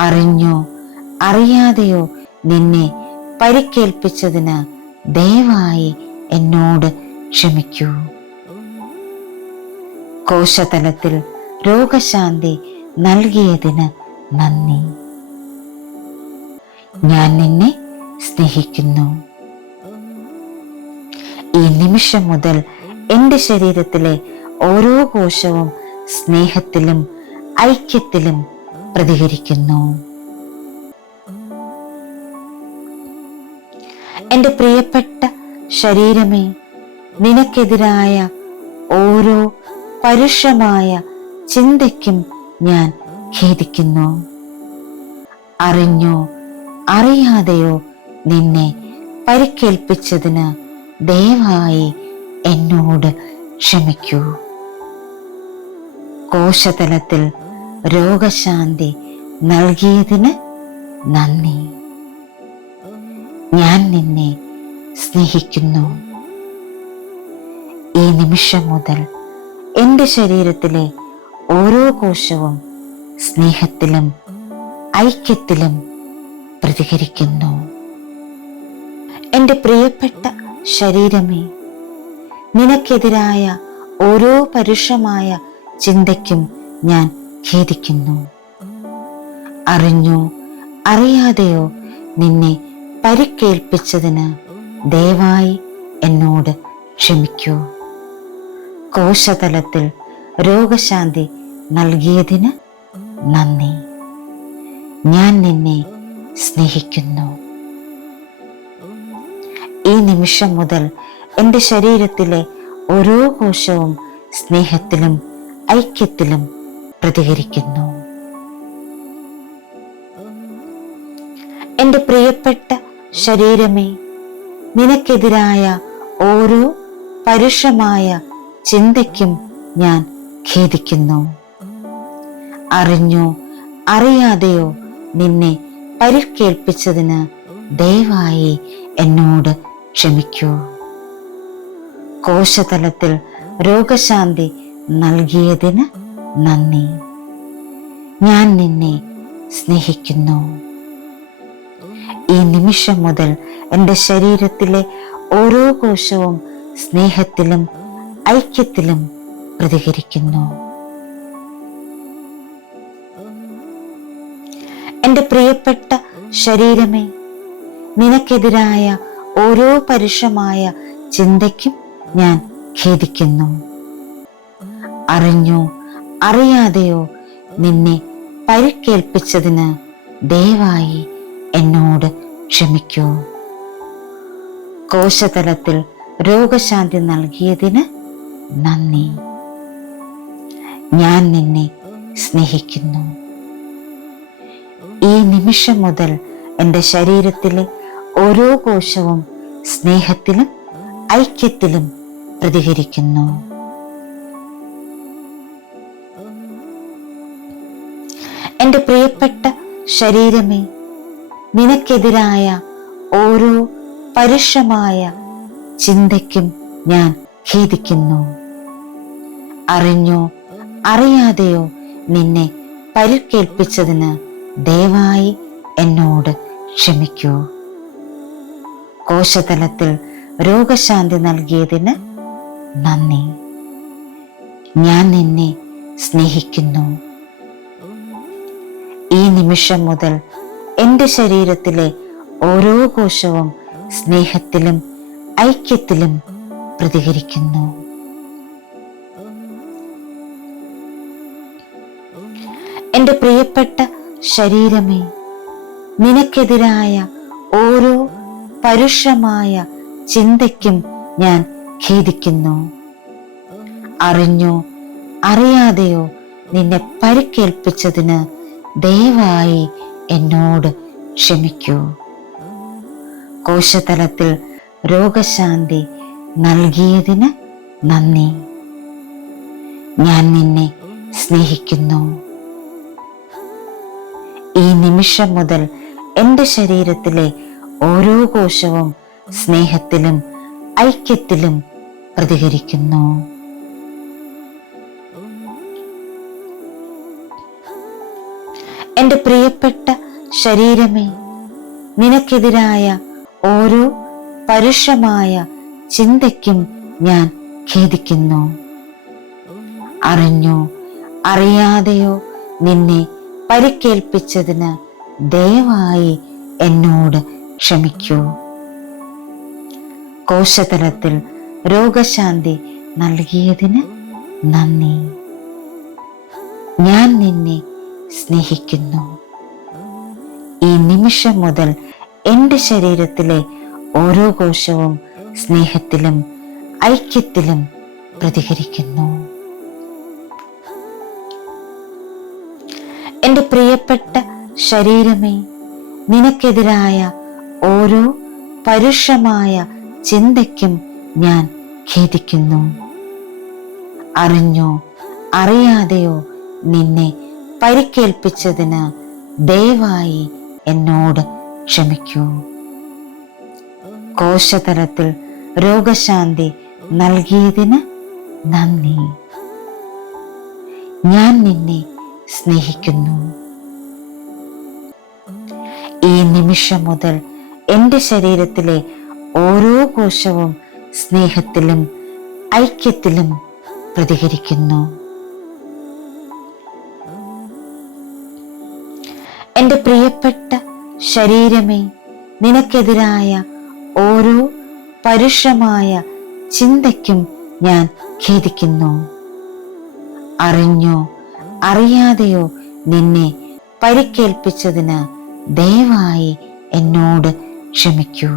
അറിഞ്ഞോ അറിയാതെയോ നിന്നെ പരിക്കേൽപ്പിച്ചതിന് ദയവായി എന്നോട് ക്ഷമിക്കൂ. കോശതലത്തിൽ രോഗശാന്തി നൽകിയതിന് നന്ദി. ഞാൻ നിന്നെ സ്നേഹിക്കുന്നു. ഈ നിമിഷം മുതൽ എൻ്റെ ശരീരത്തിലെ ഓരോ കോശവും സ്നേഹത്തിലും ഐക്യത്തിലും പ്രതികരിക്കുന്നു. എൻ്റെ പ്രിയപ്പെട്ട ശരീരമേ, നിനക്കെതിരായ ഓരോ പരുഷമായ ചിന്തയ്ക്കും ഞാൻ ഖേദിക്കുന്നു. അറിഞ്ഞോ അറിയാതെയോ നിന്നെ പരിക്കേൽപ്പിച്ചതിന് ദയവായി എന്നോട് ക്ഷമിക്കൂ. കോശതലത്തിൽ രോഗശാന്തി നൽകിയതിന് നന്ദി. ഞാൻ നിന്നെ സ്നേഹിക്കുന്നു. ഈ നിമിഷം മുതൽ എൻ്റെ ശരീരത്തിലെ ഓരോ കോശവും സ്നേഹത്തിലും ഐക്യത്തിലും പ്രതികരിക്കുന്നു. എൻ്റെ പ്രിയപ്പെട്ട ശരീരമേ, നിനക്കെതിരായ ഓരോ പരുഷമായ ചിന്തയ്ക്കും ഞാൻ ഖേദിക്കുന്നു. അറിഞ്ഞോ അറിയാതെയോ നിന്നെ പരിക്കേൽപ്പിച്ചതിന് ദയവായി എന്നോട് ക്ഷമിക്കൂ. കോശതലത്തിൽ രോഗശാന്തി നൽകിയതിന് നന്ദി. ഞാൻ നിന്നെ സ്നേഹിക്കുന്നു. ഈ നിമിഷം മുതൽ എൻ്റെ ശരീരത്തിലെ ഓരോ കോശവും സ്നേഹത്തിലും ഐക്യത്തിലും പ്രതികരിക്കുന്നു. എൻ്റെ പ്രിയപ്പെട്ട ശരീരമേ, നിനക്കെതിരായ ഓരോ പരുഷമായ ചിന്തയ്ക്കും ഞാൻ ഖേദിക്കുന്നു. അറിഞ്ഞോ അറിയാതെയോ നിന്നെ പരിക്കേൽപ്പിച്ചതിന് ദയവായി എന്നോട് ക്ഷമിക്കൂ. കോശതലത്തിൽ രോഗശാന്തി നൽകിയതിന് നന്ദി. ഞാൻ നിന്നെ സ്നേഹിക്കുന്നു. ഈ നിമിഷം മുതൽ എൻ്റെ ശരീരത്തിലെ ഓരോ കോശവും സ്നേഹത്തിലും ഐക്യത്തിലും പ്രതികരിക്കുന്നു. എൻ്റെ പ്രിയപ്പെട്ട ശരീരമേ, നിനക്കെതിരായ ഓരോ പരുഷമായ ചിന്തയ്ക്കും ഞാൻ ഖേദിക്കുന്നു. അറിഞ്ഞോ അറിയാതെയോ നിന്നെ പരിക്കേൽപ്പിച്ചതിന് ദയവായി എന്നോട് ക്ഷമിക്കൂ. കോശതലത്തിൽ രോഗശാന്തി നൽകിയതിന് നന്ദി. ഞാൻ നിന്നെ സ്നേഹിക്കുന്നു. ഈ നിമിഷം മുതൽ എൻ്റെ ശരീരത്തിലെ ഓരോ കോശവും സ്നേഹത്തിലും ഐക്യത്തിലും പ്രതികരിക്കുന്നു. എൻ്റെ പ്രിയപ്പെട്ട ശരീരമേ, നിനക്കെതിരായ ഓരോ പരുഷമായ ചിന്തയ്ക്കും ഞാൻ ഖേദിക്കുന്നു. അറിഞ്ഞോ അറിയാതെയോ നിന്നെ പരിക്കേൽപ്പിച്ചതിന് ദയവായി എന്നോട് ക്ഷമിക്കൂ. കോശതലത്തിൽ രോഗശാന്തി നൽകിയതിന് നന്ദി. ഞാൻ നിന്നെ സ്നേഹിക്കുന്നു. ഈ നിമിഷം മുതൽ എൻ്റെ ശരീരത്തിലെ ഓരോ കോശവും സ്നേഹത്തിലും ഐക്യത്തിലും പ്രതികരിക്കുന്നു. എൻ്റെ പ്രിയപ്പെട്ട ശരീരമേ, നിനക്കെതിരായ ഓരോ പരുഷമായ ചിന്തയ്ക്കും ഞാൻ ഖേദിക്കുന്നു. അറിഞ്ഞോ അറിയാതെയോ നിന്നെ പരിക്കേൽപ്പിച്ചതിന് ദയവായി എന്നോട് ക്ഷമിക്കൂ. കോശതലത്തിൽ രോഗശാന്തി നൽകിയതിന് നന്ദി. ഞാൻ നിന്നെ സ്നേഹിക്കുന്നു. ഈ നിമിഷം മുതൽ എൻ്റെ ശരീരത്തിലെ ഓരോ കോശവും സ്നേഹത്തിലും ഐക്യത്തിലും പ്രതികരിക്കുന്നു. എൻ്റെ പ്രിയപ്പെട്ട ശരീരമേ, നിനക്കെതിരായ ഓരോ പരുഷമായ ചിന്തയ്ക്കും ഞാൻ ഖേദിക്കുന്നു. അറിഞ്ഞോ അറിയാതെയോ നിന്നെ പരിക്കേൽപ്പിച്ചതിന് ദയവായി എന്നോട് ക്ഷമിക്കൂ. കോശതലത്തിൽ രോഗശാന്തി നൽകിയതിന് നന്ദി. ഞാൻ നിന്നെ സ്നേഹിക്കുന്നു. ഈ നിമിഷം മുതൽ എൻ്റെ ശരീരത്തിലെ ഓരോ കോശവും സ്നേഹത്തിലും ഐക്യത്തിലും പ്രതികരിക്കുന്നു. എൻ്റെ പ്രിയപ്പെട്ട ശരീരമേ, നിനക്കെതിരായ ഓരോ പരുഷമായ ചിന്തയ്ക്കും ഞാൻ ഖേദിക്കുന്നു. അറിഞ്ഞോ അറിയാതെയോ നിന്നെ പരിക്കേൽപ്പിച്ചതിന് ദയവായി എന്നോട് ക്ഷമിക്കൂ. കോശതലത്തിൽ രോഗശാന്തി നൽകിയതിന് നന്ദി. ഞാൻ നിന്നെ സ്നേഹിക്കുന്നു. ഈ നിമിഷം മുതൽ എൻ്റെ ശരീരത്തിലെ ഓരോ കോശവും സ്നേഹത്തിലും ഐക്യത്തിലും പ്രതികരിക്കുന്നു. എൻ്റെ പ്രിയപ്പെട്ട ശരീരമേ, നിനക്കെതിരായ ഓരോ പരുഷമായ ചിന്തയ്ക്കും ഞാൻ ഖേദിക്കുന്നു. അറിഞ്ഞോ അറിയാതെയോ നിന്നെ പരിക്കേൽപ്പിച്ചതിന് ദയവായി എന്നോട് ക്ഷമിക്കൂ.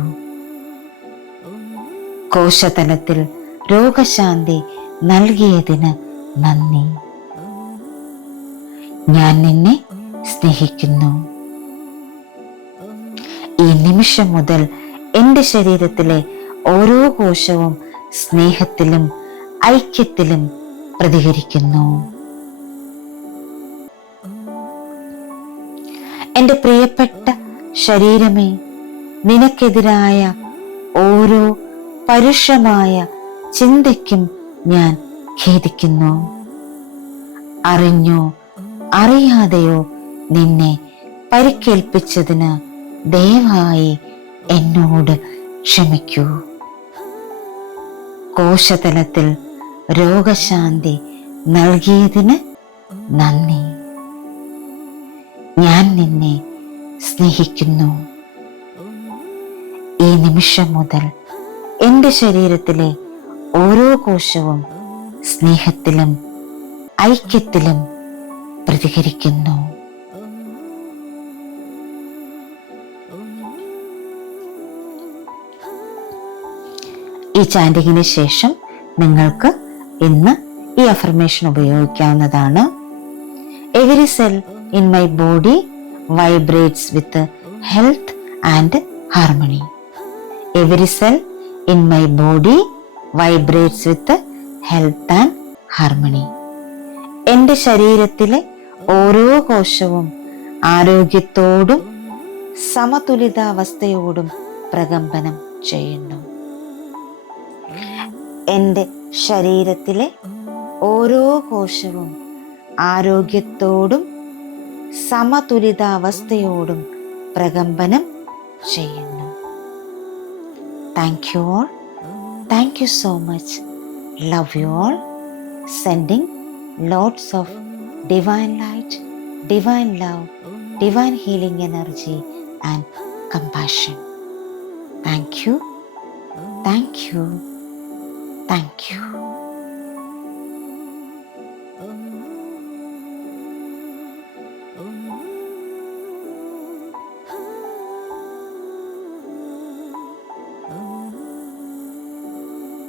കോശതലത്തിൽ രോഗശാന്തി നൽകിയതിന് നന്ദി. ഞാൻ നിന്നെ സ്നേഹിക്കുന്നു. ഈ നിമിഷം മുതൽ എൻ്റെ ശരീരത്തിലെ ഓരോ കോശവും സ്നേഹത്തിലും ഐക്യത്തിലും പ്രതികരിക്കുന്നു. എൻ്റെ പ്രിയപ്പെട്ട ശരീരമേ, നിനക്കെതിരായ ഓരോ പരുഷമായ ചിന്തയ്ക്കും ഞാൻ ഖേദിക്കുന്നു. അറിഞ്ഞോ അറിയാതെയോ നിന്നെ പരിക്കേൽപ്പിച്ചതിന് ദയവായി എന്നോട് ക്ഷമിക്കൂ. കോശതലത്തിൽ രോഗശാന്തി നൽകിയതിന് നന്ദി. ഞാൻ നിന്നെ സ്നേഹിക്കുന്നു. ഈ നിമിഷം മുതൽ എൻ്റെ ശരീരത്തിലെ ഓരോ കോശവും സ്നേഹത്തിലും ഐക്യത്തിലും പ്രതികരിക്കുന്നു. ഈ ചാൻഡിങ്ങിന് ശേഷം നിങ്ങൾക്ക് ഇന്ന് ഈ അഫർമേഷൻ ഉപയോഗിക്കാവുന്നതാണ്. Every cell in my body vibrates with health and harmony. Every cell in my body vibrates with health and harmony. എൻ്റെ ശരീരത്തിലെ ഓരോ കോശവും ആരോഗ്യത്തോടും സമതുലിതാവസ്ഥയോടും പ്രകമ്പനം ചെയ്യുന്നു. എൻ്റെ ശരീരത്തിലെ ഓരോ കോശവും ആരോഗ്യത്തോടും സമതുലിതാവസ്ഥയോടും പ്രകമ്പനം ചെയ്യുന്നു. Thank you all. Thank you so much. Love you all. Sending lots of divine light, divine love, divine healing energy and compassion. Thank you. Thank you. Thank you.